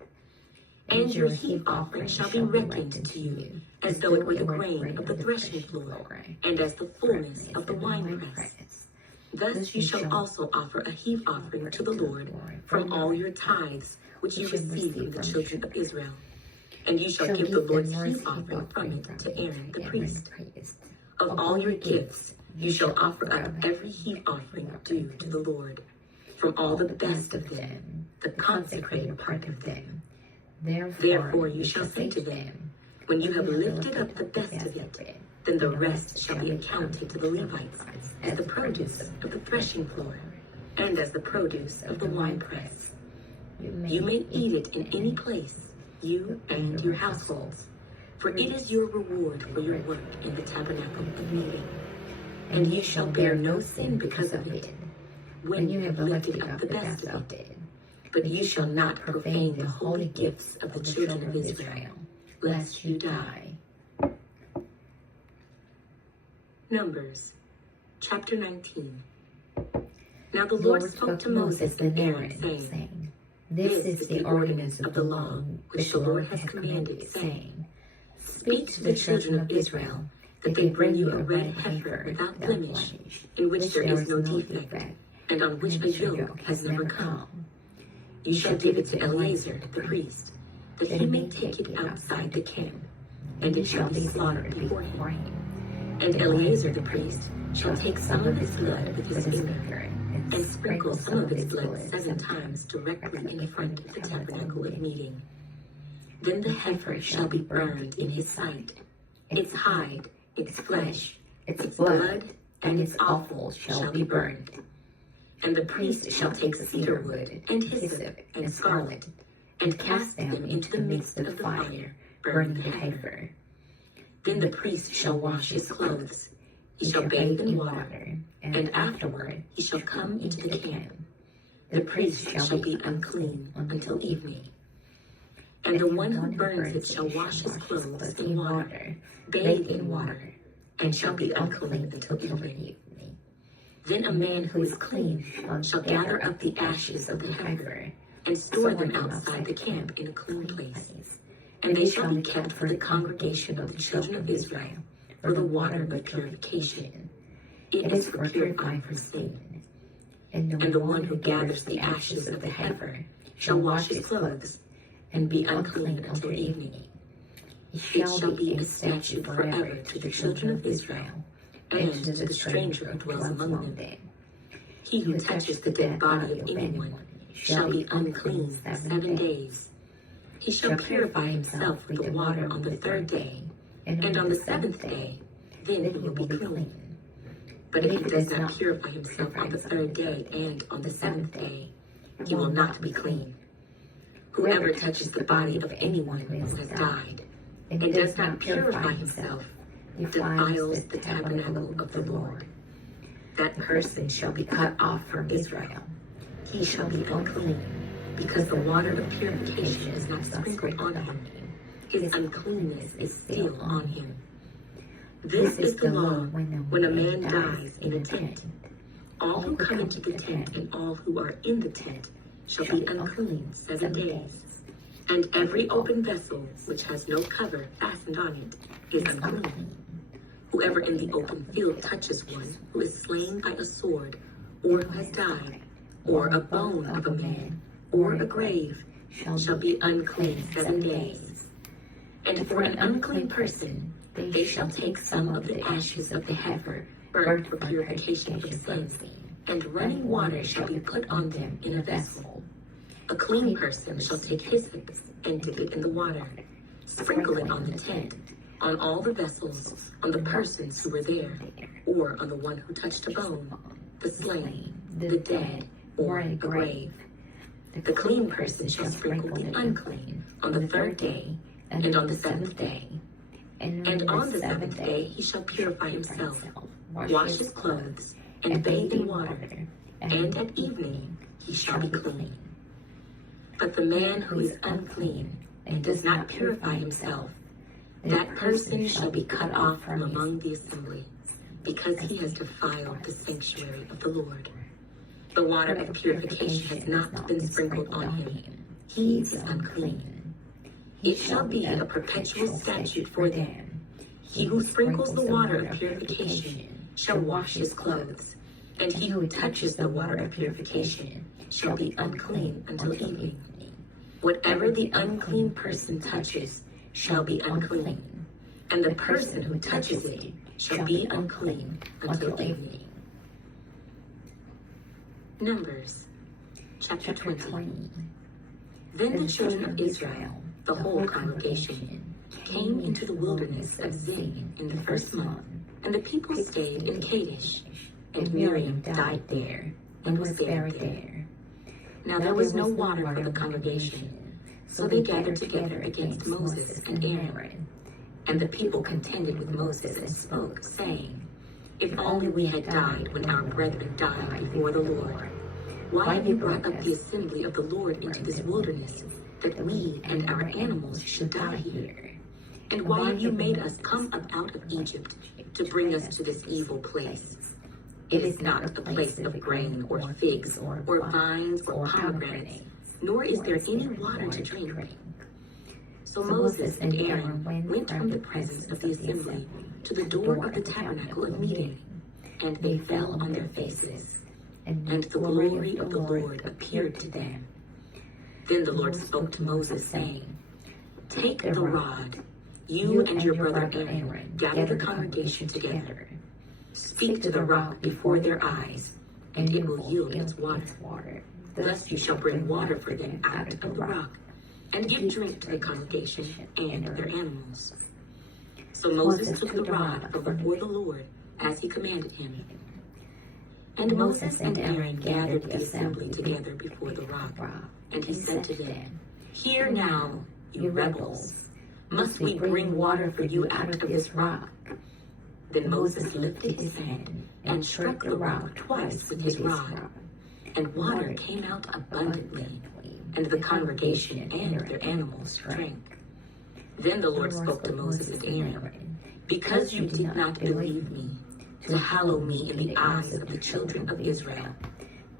And your heave offering shall be reckoned to you, as though it were the grain of the threshing floor, and as the fullness of the winepress. Thus you shall also offer a heave offering to the Lord from all your tithes, which you receive from the children of Israel. And you shall give the Lord's heave offering from it to Aaron the priest. Of all your gifts you shall offer up every heave offering due to the Lord, from all the best of them, the consecrated part of them. Therefore you shall say to them, When you have lifted up the best of it, then the rest shall be accounted to the Levites as the produce of the threshing floor, and as the produce of the winepress. You may eat it in any place, you and your households. For it is your reward for your work in the tabernacle of meeting. And you shall bear no sin because of it, when you have lifted up the best of it. But you shall not profane the holy gifts of the children of Israel, lest you die. Numbers, chapter 19. Now the Lord spoke to Moses and Aaron, saying, This is the ordinance of the law which the Lord has commanded, saying, Speak to the children of Israel, that they bring you a red heifer without blemish, in which there is no defect, and on which a yoke has never come. You shall give it to Eleazar the priest, that he may take it outside the camp, and it shall be slaughtered before him. And Eleazar the priest shall take some of its blood with his finger, and sprinkle some of its blood 7 times directly in front of the tabernacle of meeting. Then the heifer shall be burned in his sight. Its hide, its flesh, its blood, and its offal shall be burned. And the priest shall take cedar wood, and hyssop, and scarlet, and cast them into the midst of the fire, burning the heifer. Then the priest shall wash his clothes. He shall bathe in water, and afterward he shall come into the camp. The priest shall be unclean until evening. And the one who burns it shall wash his clothes in water, bathe in water, and shall be unclean until evening. Then a man who is clean shall gather up the ashes of the heifer, and store them outside the camp in a clean place. And they shall be kept for the congregation of the children of Israel, for the water of purification. It is for purifying from sin. And the one who gathers the ashes of the heifer shall wash his clothes, and be unclean until evening. It shall be a statute forever to the children of Israel, and to the stranger who dwells among them. He who touches the dead body of anyone shall be unclean 7 days. He shall purify himself with the water on the 3rd day, and on the 7th day, then he will be clean. But if he does not purify himself on the 3rd day and on the 7th day, he will not be clean. Whoever touches the body of anyone who has died, and does not purify himself, defiles the tabernacle of the Lord. That person shall be cut off from Israel. He shall be unclean, because the water of purification is not sprinkled on him. His uncleanness is still on him. This is the law when a man dies in a tent. All who come into the tent and all who are in the tent shall be unclean 7 days. And every open vessel which has no cover fastened on it is unclean. Whoever in the open field touches one who is slain by a sword, or who has died, or a bone of a man, or a grave, shall be unclean 7 days. And for an unclean person, they shall take some of the ashes of the heifer, burnt for purification of sin, and running water shall be put on them in a vessel. A clean person shall take hyssop and dip it in the water, sprinkle it on the tent, on all the vessels, on the persons who were there, or on the one who touched a bone, the slain, the dead, or a grave. The clean person shall sprinkle the unclean on the 3rd day and on the 7th day. And on the 7th day he shall purify himself, wash his clothes, and bathe in water, and at evening he shall be clean. But the man who is unclean and does not purify himself, that person shall be cut off from among the assembly, because he has defiled the sanctuary of the Lord. The water of purification has not been sprinkled on him. He is unclean. It shall be a perpetual statute for them. He who sprinkles the water of purification shall wash his clothes, and he who touches the water of purification shall be unclean until evening. Whatever the unclean person touches shall be unclean, and the person who touches it shall be unclean until evening. Numbers, chapter 20. Then the children of Israel, the whole congregation, came into the wilderness of Zin in the 1st month, and the people stayed in Kadesh, and Miriam died there, and was buried there. Now there was no water for the congregation, So they gathered together against Moses and Aaron. And the people contended with Moses and spoke, saying, If only we had died when our brethren died before the Lord. Why have you brought up the assembly of the Lord into this wilderness, that we and our animals should die here? And why have you made us come up out of Egypt to bring us to this evil place? It is not a place of grain or figs or vines or pomegranates, nor is there any water to drink. So Moses and Aaron went from the presence of the assembly to the door of the tabernacle of meeting, and they fell on their faces, and the glory of the Lord appeared to them. Then the Lord spoke to Moses, saying, Take the rod, you and your brother Aaron, gather the congregation together. Speak to the rock before their eyes, and it will yield its water. Thus you shall bring water for them out of the rock, and give drink to the congregation and their animals. So Moses took the rod from before the Lord, as he commanded him. And Moses and Aaron gathered the assembly together before the rock, and he said to them, Hear now, you rebels, must we bring water for you out of this rock? Then Moses lifted his hand and struck the rock twice with his rod, and water came out abundantly, and the congregation and their animals drank. Then the Lord spoke to Moses and Aaron, Because you did not believe me, to hallow me in the eyes of the children of Israel,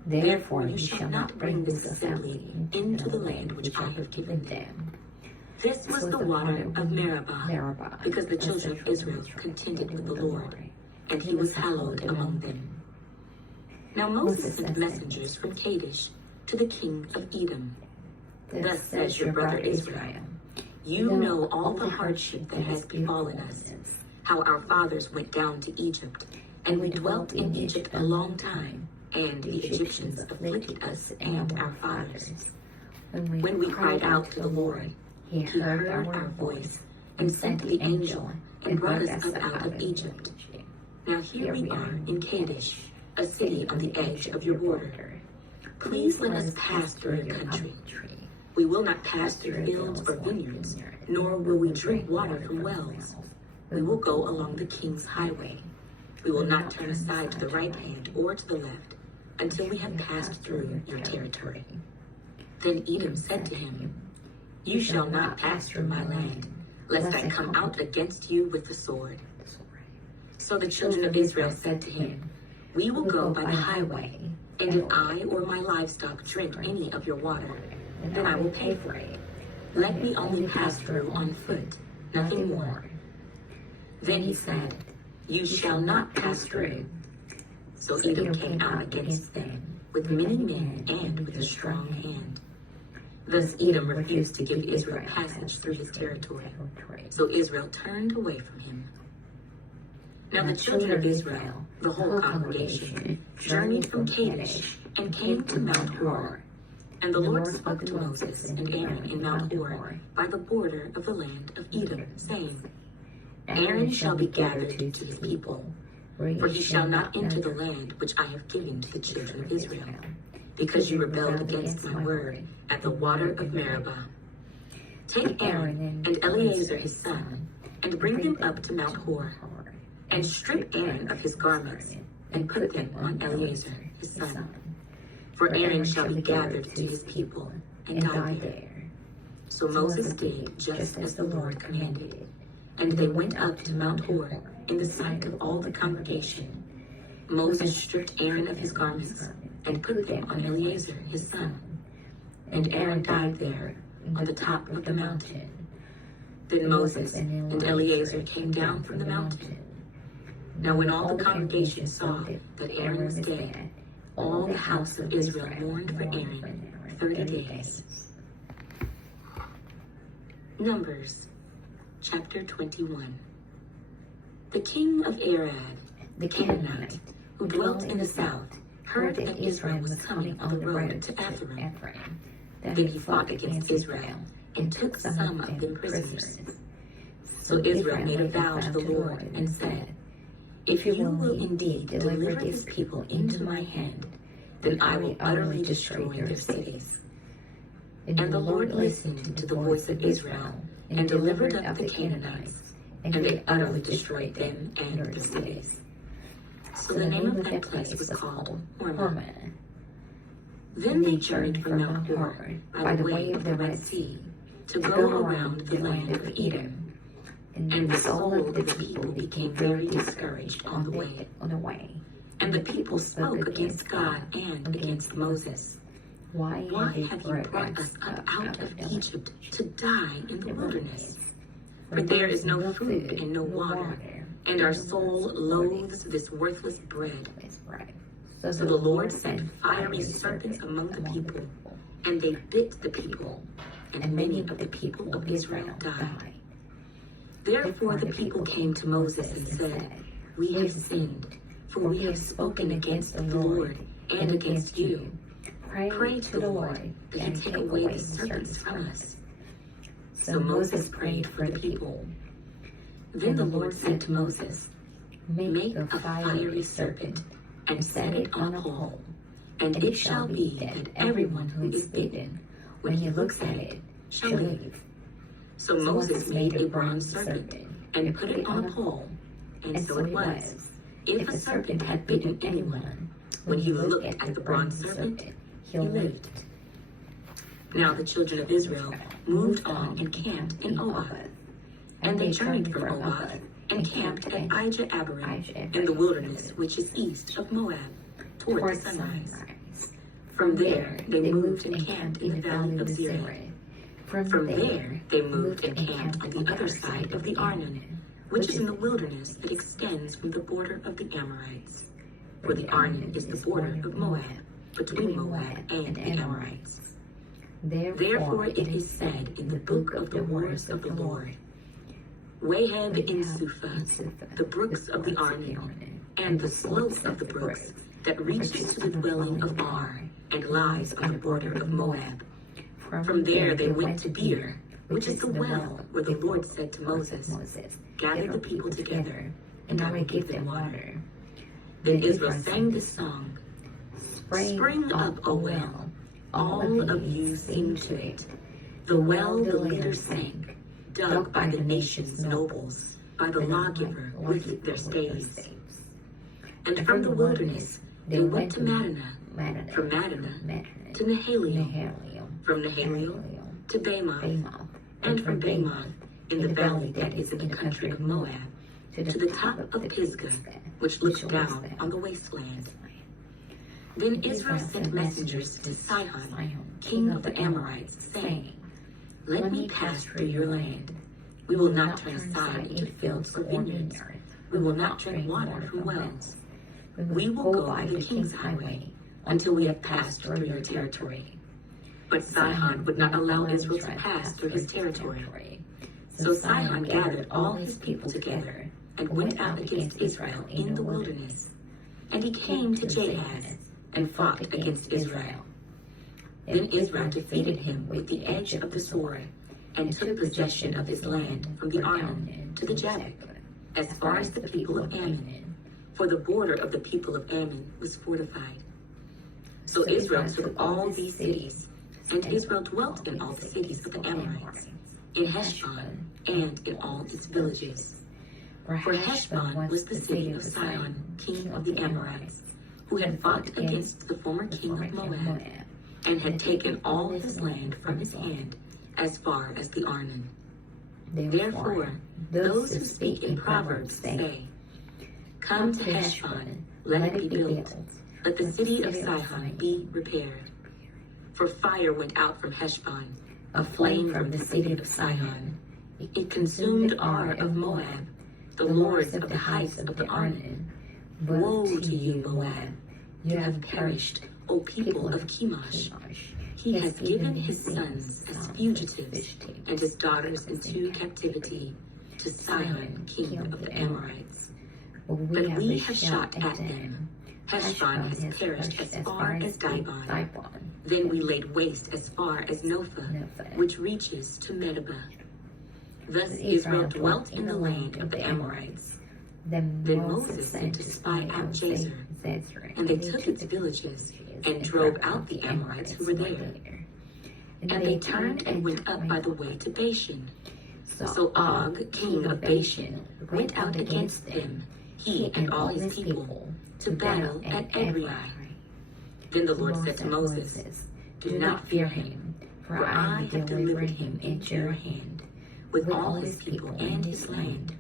therefore you shall not bring this assembly into the land which I have given them. This was the water of Meribah, because the children of Israel contended with the Lord, and he was hallowed among them. Now Moses sent messengers from Kadesh to the king of Edom. Thus says your brother Israel, You know all the hardship that has befallen us, how our fathers went down to Egypt, and we dwelt in Egypt a long time, and the Egyptians afflicted us and our fathers. When we cried out to the Lord, he heard our voice, and sent the angel, and brought us up out of Egypt. Now here we are in Kadesh, a city on the edge of your border. Please let us pass through your country. We will not pass through fields or vineyards, nor will we drink water from wells. We will go along the king's highway. We will not turn aside to the right hand or to the left, until we have passed through your territory. Then Edom said to him, You shall not pass through my land, lest I come out against you with the sword. So the children of Israel said to him, We will go by the highway, and if I or my livestock drink any of your water, then I will pay for it. Let me only pass through on foot, nothing more. Then he said, You shall not pass through. So Edom came out against them, with many men and with a strong hand. Thus Edom refused to give Israel passage through his territory. So Israel turned away from him. Now the children of Israel, the whole congregation, journeyed from Kadesh and came to Mount Hor. And the Lord spoke to Moses and Aaron in Mount Hor by the border of the land of Edom, saying, Aaron shall be gathered to his people, for he shall not enter the land which I have given to the children of Israel, because you rebelled against my word at the water of Meribah. Take Aaron and Eleazar his son, and bring them up to Mount Hor, and strip Aaron of his garments, and put them on Eleazar his son. For Aaron shall be gathered to his people, and die there. So Moses did just as the Lord commanded, and they went up to Mount Hor in the sight of all the congregation. Moses stripped Aaron of his garments, and put them on Eleazar his son. And Aaron died there on the top of the mountain. Then Moses and Eleazar came down from the mountain. Now when all the congregation saw that Aaron was dead, all the house of Israel mourned for Aaron 30 days. Numbers, chapter 21. The king of Arad, the Canaanite, who dwelt in the south, heard that Israel was coming on the road to Ephraim. Then he fought against Israel and took some of them prisoners. So Israel made a vow to the Lord and said, If you will indeed deliver this people into my hand, then I will utterly destroy their cities. And the Lord listened to the voice of Israel, and delivered up the Canaanites, and they utterly destroyed them and their cities. So the name of that place was called Hormah. Then they journeyed from Mount Hor by the way of the Red Sea to go around the land of Edom. And the soul of the people became very discouraged on the way. And the people spoke against God and against Moses. Why have you brought us up out of Egypt to die in the wilderness? For there is no food and no water, and our soul loathes this worthless bread. So the Lord sent fiery serpents among the people, and they bit the people, and many of the people of Israel died. Therefore the people came to Moses and said, We have sinned, for we have spoken against the Lord and against you. Pray to the Lord that he take away the serpents from us. So Moses prayed for the people. Then the Lord said to Moses, Make a fiery serpent and set it on a pole, and it shall be that everyone who is bitten, when he looks at it, shall live. So Moses made a bronze serpent and put it on a pole, and so it was. If a serpent had bitten anyone, when he looked at the bronze serpent, he lived. Now the children of Israel moved on and camped in Oboth. And they journeyed from Oboth and camped at Ijah-Abarim in the wilderness, which is east of Moab, toward the sunrise. From there they moved and camped in the valley of Zerah. From there they moved and camped on the other side of the Arnon, which is in the wilderness that extends from the border of the Amorites. For the Arnon is the border of Moab, between Moab and the Amorites. Therefore it is said in the book of the wars of the Lord, Waheb in Suphah, the brooks of the Arnon, and the slopes of the brooks that reaches to the dwelling of Ar, and lies on the border of Moab. From there they went to Beer, which is the well where the Lord said to Moses, Gather the people together, and I will give them water. Then Israel sang this song, Spring up, O well, all of you sing to it. The well the leaders sang, dug by the nation's nobles, by the lawgiver with their staves. And from the wilderness they went to Madinah, from Madinah to Nahaliel, from Nahaliel to Bamoth, and from Bamoth in the valley that is in the country of Moab, to the top of Pisgah, which looks down on the wasteland. Then Israel sent messengers to Sihon, king of the Amorites, saying, Let me pass through your land. We will not turn aside into fields or vineyards. We will not drink water from wells. We will go by the king's highway until we have passed through your territory. But Sihon would not allow Israel to pass through his territory. So Sihon gathered all his people together and went out against Israel in the wilderness. And he came to Jahaz and fought against Israel. Then Israel defeated him with the edge of the sword, and took possession of his land from the Arnon to the Jabbok, as far as the people of Ammon, for the border of the people of Ammon was fortified. So Israel took all these cities, and Israel dwelt in all the cities of the Amorites, in Heshbon and in all its villages. For Heshbon was the city of Sihon, king of the Amorites, who had fought against the former king of Moab, and had taken all his land from his hand, as far as the Arnon. Therefore, those who speak in Proverbs say, Come to Heshbon, let it be built, let the city of Sihon be repaired. For fire went out from Heshbon, a flame from the city of Sihon. It consumed Ar of Moab, the lords of the heights of the Arnon. Woe to you, Moab! You have perished, O people of Chemosh. He has given his sons as fugitives and his daughters into captivity to Sihon, king of the Amorites. But we have shot at them. Heshbon has perished as far as Dibon. Then we laid waste as far as Nophah, which reaches to Medeba. Thus Israel dwelt in the land of the Amorites. Then Moses sent to spy out Jazer, and they took its villages and drove out the Amorites who were there. And they turned and went up by the way to Bashan. So Og, king of Bashan, went out against them, he and all his people, to battle at Edrei. Then the Lord said to Moses, "Do not fear him, for I have delivered him into your hand, with all his people and his land.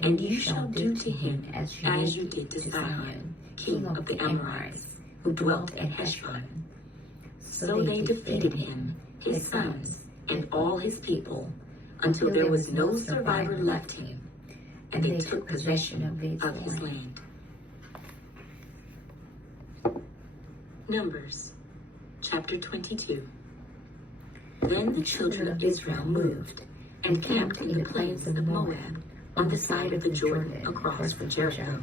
And you shall do to him as you did to Sihon, king of the Amorites, who dwelt at Heshbon." So they defeated him, his sons, and all his people, until there was no survivor left him, and they took possession of his land. Numbers, chapter 22. Then the children of Israel moved and camped in the plains of Moab, on the side of the Jordan across from Jericho.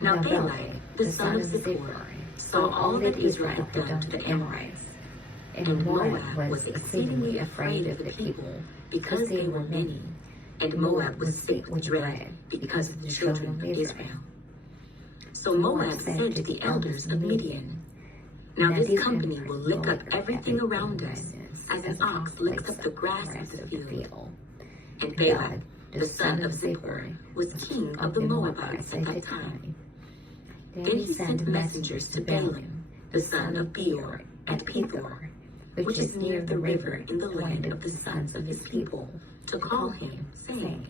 Now Balak, the son of Zippor, saw all that Israel had done to the Amorites. And Moab was exceedingly afraid of the people, because they were many, and Moab was sick with dread because of the children of Israel. So Moab said to the elders of Midian, "Now this company will lick up everything around us, as an ox licks up the grass of the field." And Balak, the son of Zippor, was king of the Moabites at that time. Then he sent messengers to Balaam, the son of Beor, at Pethor, which is near the river in the land of the sons of his people, to call him, saying,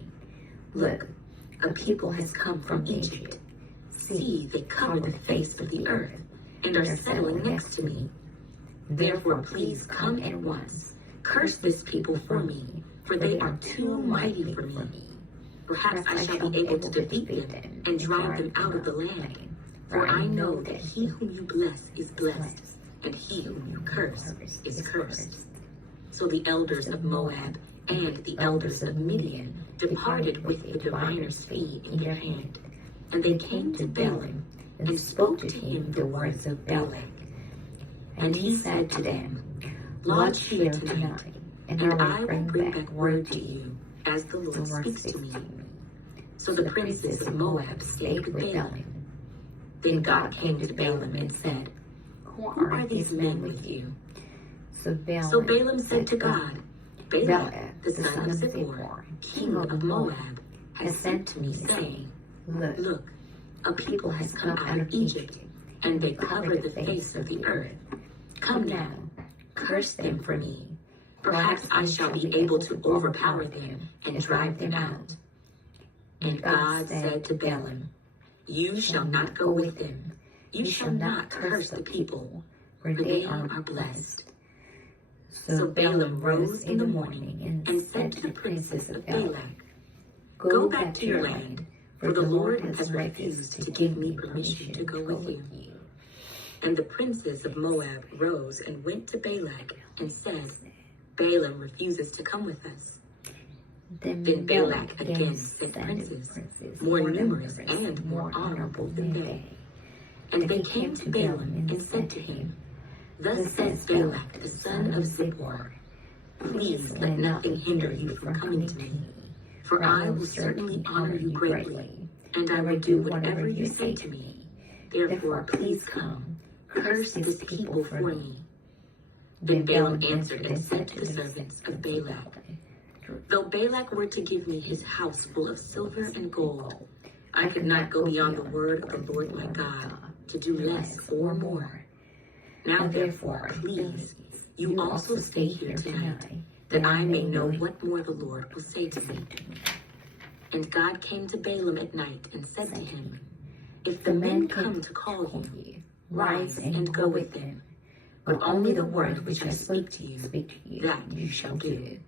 "Look, a people has come from Egypt. See, they cover the face of the earth, and are settling next to me. Therefore please come at once, curse this people for me, for they are too mighty for me. Perhaps I shall be able to defeat them and drive them out of the land. For I know that he whom you bless is blessed, and he whom you curse is cursed." So the elders of Moab and the elders of Midian departed with the diviner's fee in their hand. And they came to Balaam and spoke to him the words of Balak. And he said to them, "Lodge here tonight, and I will bring back word to you, as the Lord speaks to me." So the princes of Moab stayed with Balaam. Then God came to Balaam and said, "Who are these men with you?" So Balaam said to God, "Balak, the son of Zippor, king of Moab, has sent to me, saying, Look, a people has come out of Egypt, and they cover the face of the earth. Come now, curse them for me. Perhaps I shall be able to overpower them and drive them out." And God said to Balaam, "You shall not go with them. You shall not curse the people, for they are blessed." So Balaam rose in the morning and said to the princes of Balak, "Go back to your land, for the Lord has refused to give me permission to go with you." And the princes of Moab rose and went to Balak and said, "Balaam refuses to come with us." Then Balak again sent princes, more numerous and more honorable than they. And they came to Balaam and said to him, "Thus says Balak, the son of Zippor, Please let nothing hinder you from coming to me, for I will certainly honor you greatly, and I will do whatever you say to me. Therefore please come, curse this people for me." Then Balaam answered and said to the servants of Balak, "Though Balak were to give me his house full of silver and gold, I could not go beyond the word of the Lord my God, to do less or more. Now therefore, please, you also stay here tonight, that I may know what more the Lord will say to me." And God came to Balaam at night and said to him, "If the men come to call you, rise and go with them, but only the word which I speak to you, that you shall do."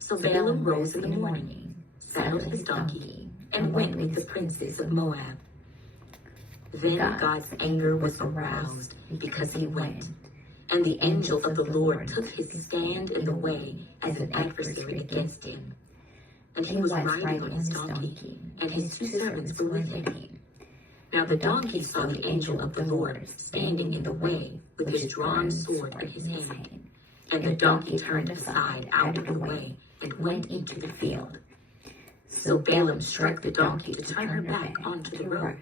So Balaam rose in the morning, saddled his donkey, and went with the princes of Moab. Then God's anger was aroused because he went, and the angel of the Lord took his stand in the way as an adversary against him. And he was riding on his donkey, and his two servants were with him. Now the donkey saw the angel of the Lord standing in the way with his drawn sword in his hand. And the donkey turned aside out of the way and went into the field. So Balaam struck the donkey to turn her back onto the road.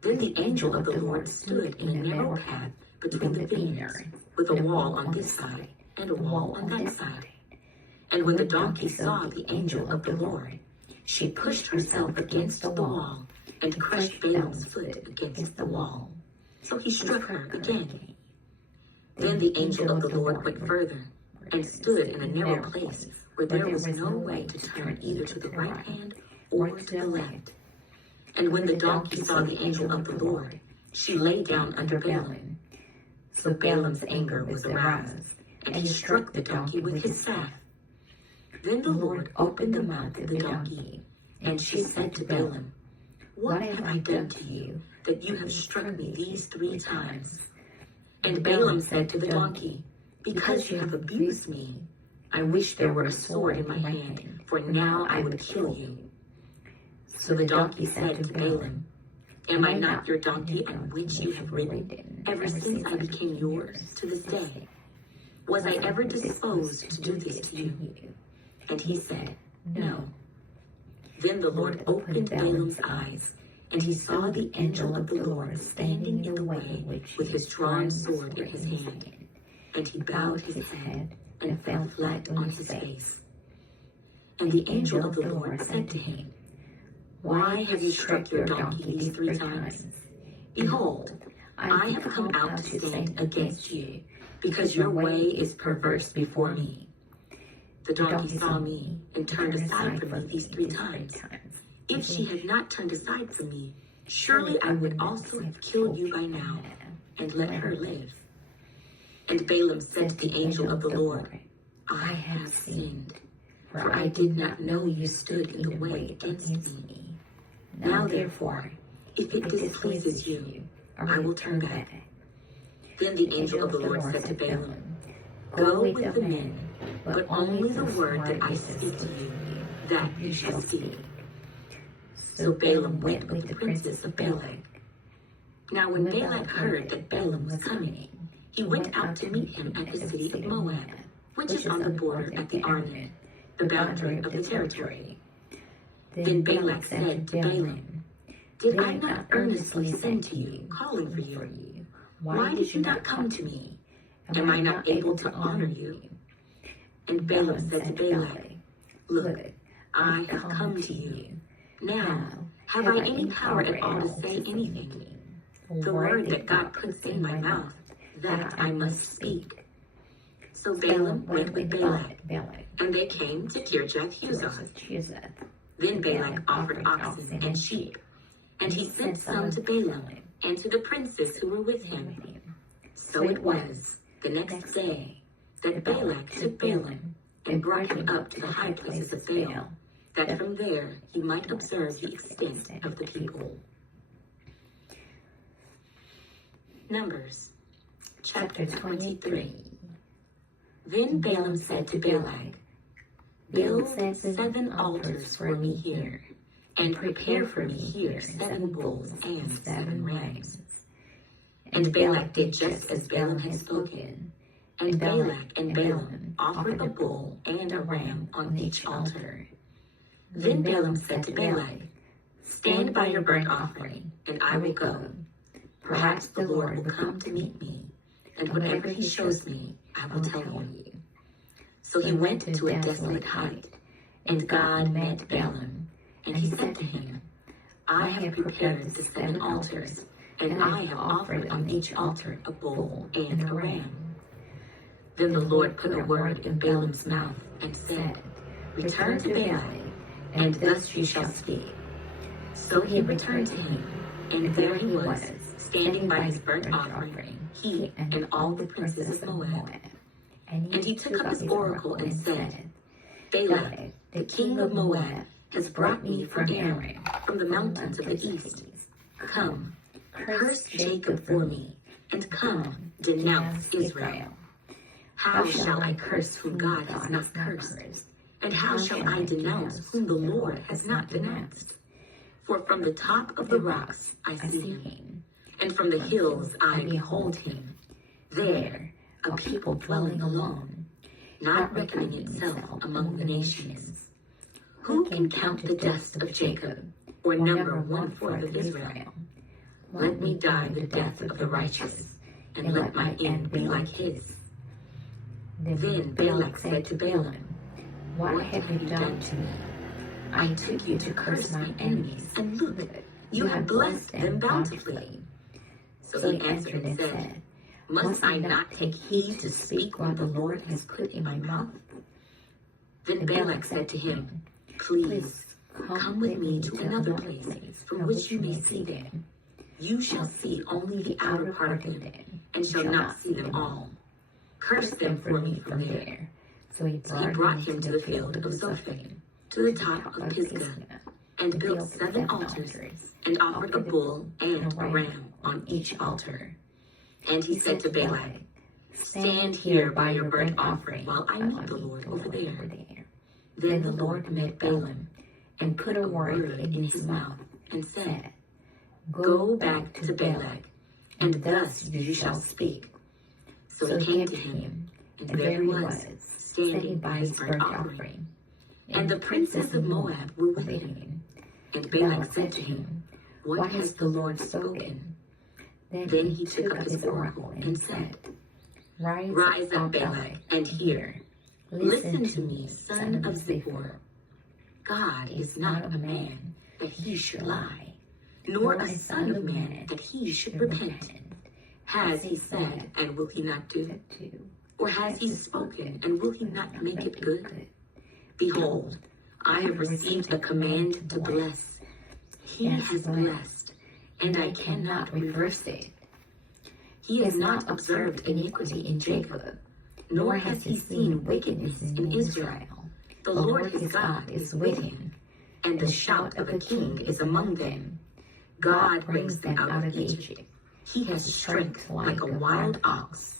Then the angel of the Lord stood in a narrow path between the vineyards, with a wall on this side and a wall on that side. And when the donkey saw the angel of the Lord, she pushed herself against the wall and crushed Balaam's foot against the wall. So he struck her again. Then the angel of the Lord went further and stood in a narrow place where there was no way to turn either to the right hand or to the left. And when the donkey saw the angel of the Lord, she lay down under Balaam. So Balaam's anger was aroused, and he struck the donkey with his staff. Then the Lord opened the mouth of the donkey, and she said to Balaam, "What have I done to you, that you have struck me these 3 times?" And Balaam said to the donkey, "Because you have abused me, I wish there were a sword in my hand, for now I would kill you." So the donkey said to Balaam, "Am I not your donkey on which you have ridden ever since I became yours to this day? Was I ever disposed to do this to you?" And he said, "No." Then the Lord opened Balaam's eyes, and he saw the angel of the Lord standing in the way with his drawn sword in his hand. And he bowed his head and fell flat on his face. And the angel of the Lord said to him, "Why have you struck your donkey these 3 times? Behold, I have come out to stand against you, because your way is perverse before me. The donkey saw me and turned aside from me these 3 times. If she had not turned aside from me, surely I would also have killed you by now, and let her live." And Balaam said to the angel of the Lord, "I have sinned, for I did not know you stood in the way against me. Now therefore, if it displeases you, I will turn back." Then the angel of the Lord said to Balaam, "Go with the men, but only the word that I speak to you, that you shall speak." So Balaam went with the princes of Balak. Now when Balak heard that Balaam was coming, he went out to meet him at the city of Moab, which is on the border at the Arnon, the boundary of the territory. Then Balak said to Balaam, "Did I not earnestly send to you, calling for you? Why did you not come to me? Am I not able to honor you?" And Balaam said to Balak, "Look, I have come to you. Now, have I any power at all to say anything? The word that God puts in my mouth, that I must speak." So Balaam went with Balak, and they came to Kirjath-Huzoth. Then Balak offered oxen and sheep, and he sent some to Balaam and to the princes who were with him. So it was, the next day, that Balak took Balaam and brought him up to the high places of Baal, that from there he might observe the extent of the people. Numbers, chapter 23. Then Balaam said to Balak, "Build 7 altars for me here, and prepare for me here 7 bulls and 7 rams." And Balak did just as Balaam had spoken. And Balak and Balaam offered a bull and a ram on each altar. Then Balaam said to Balak, "Stand by your burnt offering, and I will go. Perhaps the Lord will come to meet me, and whatever he shows me, I will tell you." So he went to a desolate height, and God met Balaam, and he said to him, "I have prepared the 7 altars, and I have offered on each altar a bull and a ram." Then the Lord put a word in Balaam's mouth and said, "Return to Balak, and thus you shall speak." So he returned to him, and there he was, standing by his burnt offering, he and all the princes of Moab. And he took up his oracle and said, "Balak, the king of Moab, has brought me from Aram, from the mountains of the east. Come, curse Jacob for me, and come, denounce Israel. How shall I curse whom God has not cursed? And how shall I denounce whom the Lord has not denounced? For from the top of the rocks I see him, and from the hills I behold him. There, a people dwelling alone, not reckoning itself among the nations. Who can count the dust of Jacob, or number 1/4 of Israel? Let me die the death of the righteous, and let my end be like his. Then Balak said to Balaam, "What have you done to me? I took you to curse my enemies, and look, you have blessed them bountifully." So he answered and said, "Must I not take heed to speak what the Lord has put in my mouth?" Then Balak said to him, "Please, come with me to another place, from which you may see them. You shall see only the outer part of them, and shall not see them all. Curse them for me from there." So he brought him to the field of Zophim, to the top of Pisgah, and built 7 altars, and offered a bull and a ram on each altar. And he said to Balak, "Stand here by your burnt offering, while I meet the Lord over there." Then the Lord met Balaam, and put a word in his mouth, and said, "Go back to Balak, and thus you shall speak." So he came to him, and there he was, standing by his burnt offering. And the princes of Moab were with him. And Balak said to him, "What has the Lord spoken?" Then he took up his oracle and said, "Rise up, Balak, and hear. Listen to me, son of Zippor. God is not a man that he should lie, nor a son of man that he should repent. Has he said, and will he not do it? Or has he spoken, and will he not make it good? Behold, I have received a command to bless. He has blessed, and I cannot reverse it. He has not observed iniquity in Jacob, nor has he seen wickedness in Israel. The Lord his God is with him, and the shout of a king is among them. God brings them out of Egypt. He has strength like a wild ox.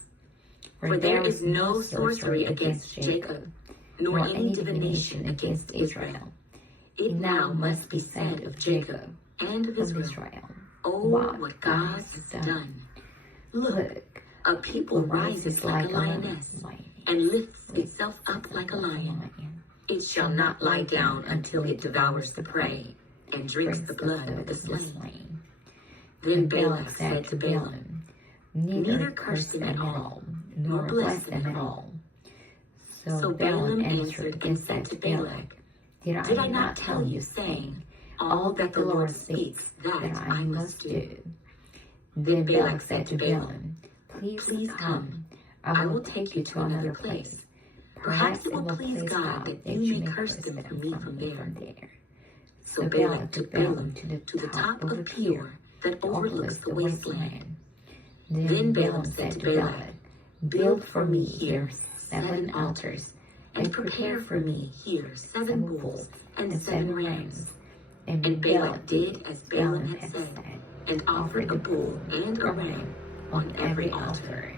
For there is no sorcery against Jacob, nor any divination against Israel. It now must be said of Jacob and of Israel, oh, what God has done. Look, a people rises like a lioness, and lifts itself up like a lion. It shall not lie down until it devours the prey, and drinks the blood of the slain. Then Balak said to Balaam, "Neither curse them at all, nor bless them at all." So Balaam answered and said to Balak, Did I not tell you, saying, "All that the Lord speaks, that I must do"? Then Balak said to Balaam, Please come, I will take you to another place. Perhaps it will please God that you may curse them for me from there. So Balak took Balaam to the top of Peor that overlooks the wasteland. Then Balaam said to Balak, "Build for me here 7 altars, and prepare for me here 7 bulls and 7 rams." And Balak did as Balaam had said, and offered a bull and a ram on every altar.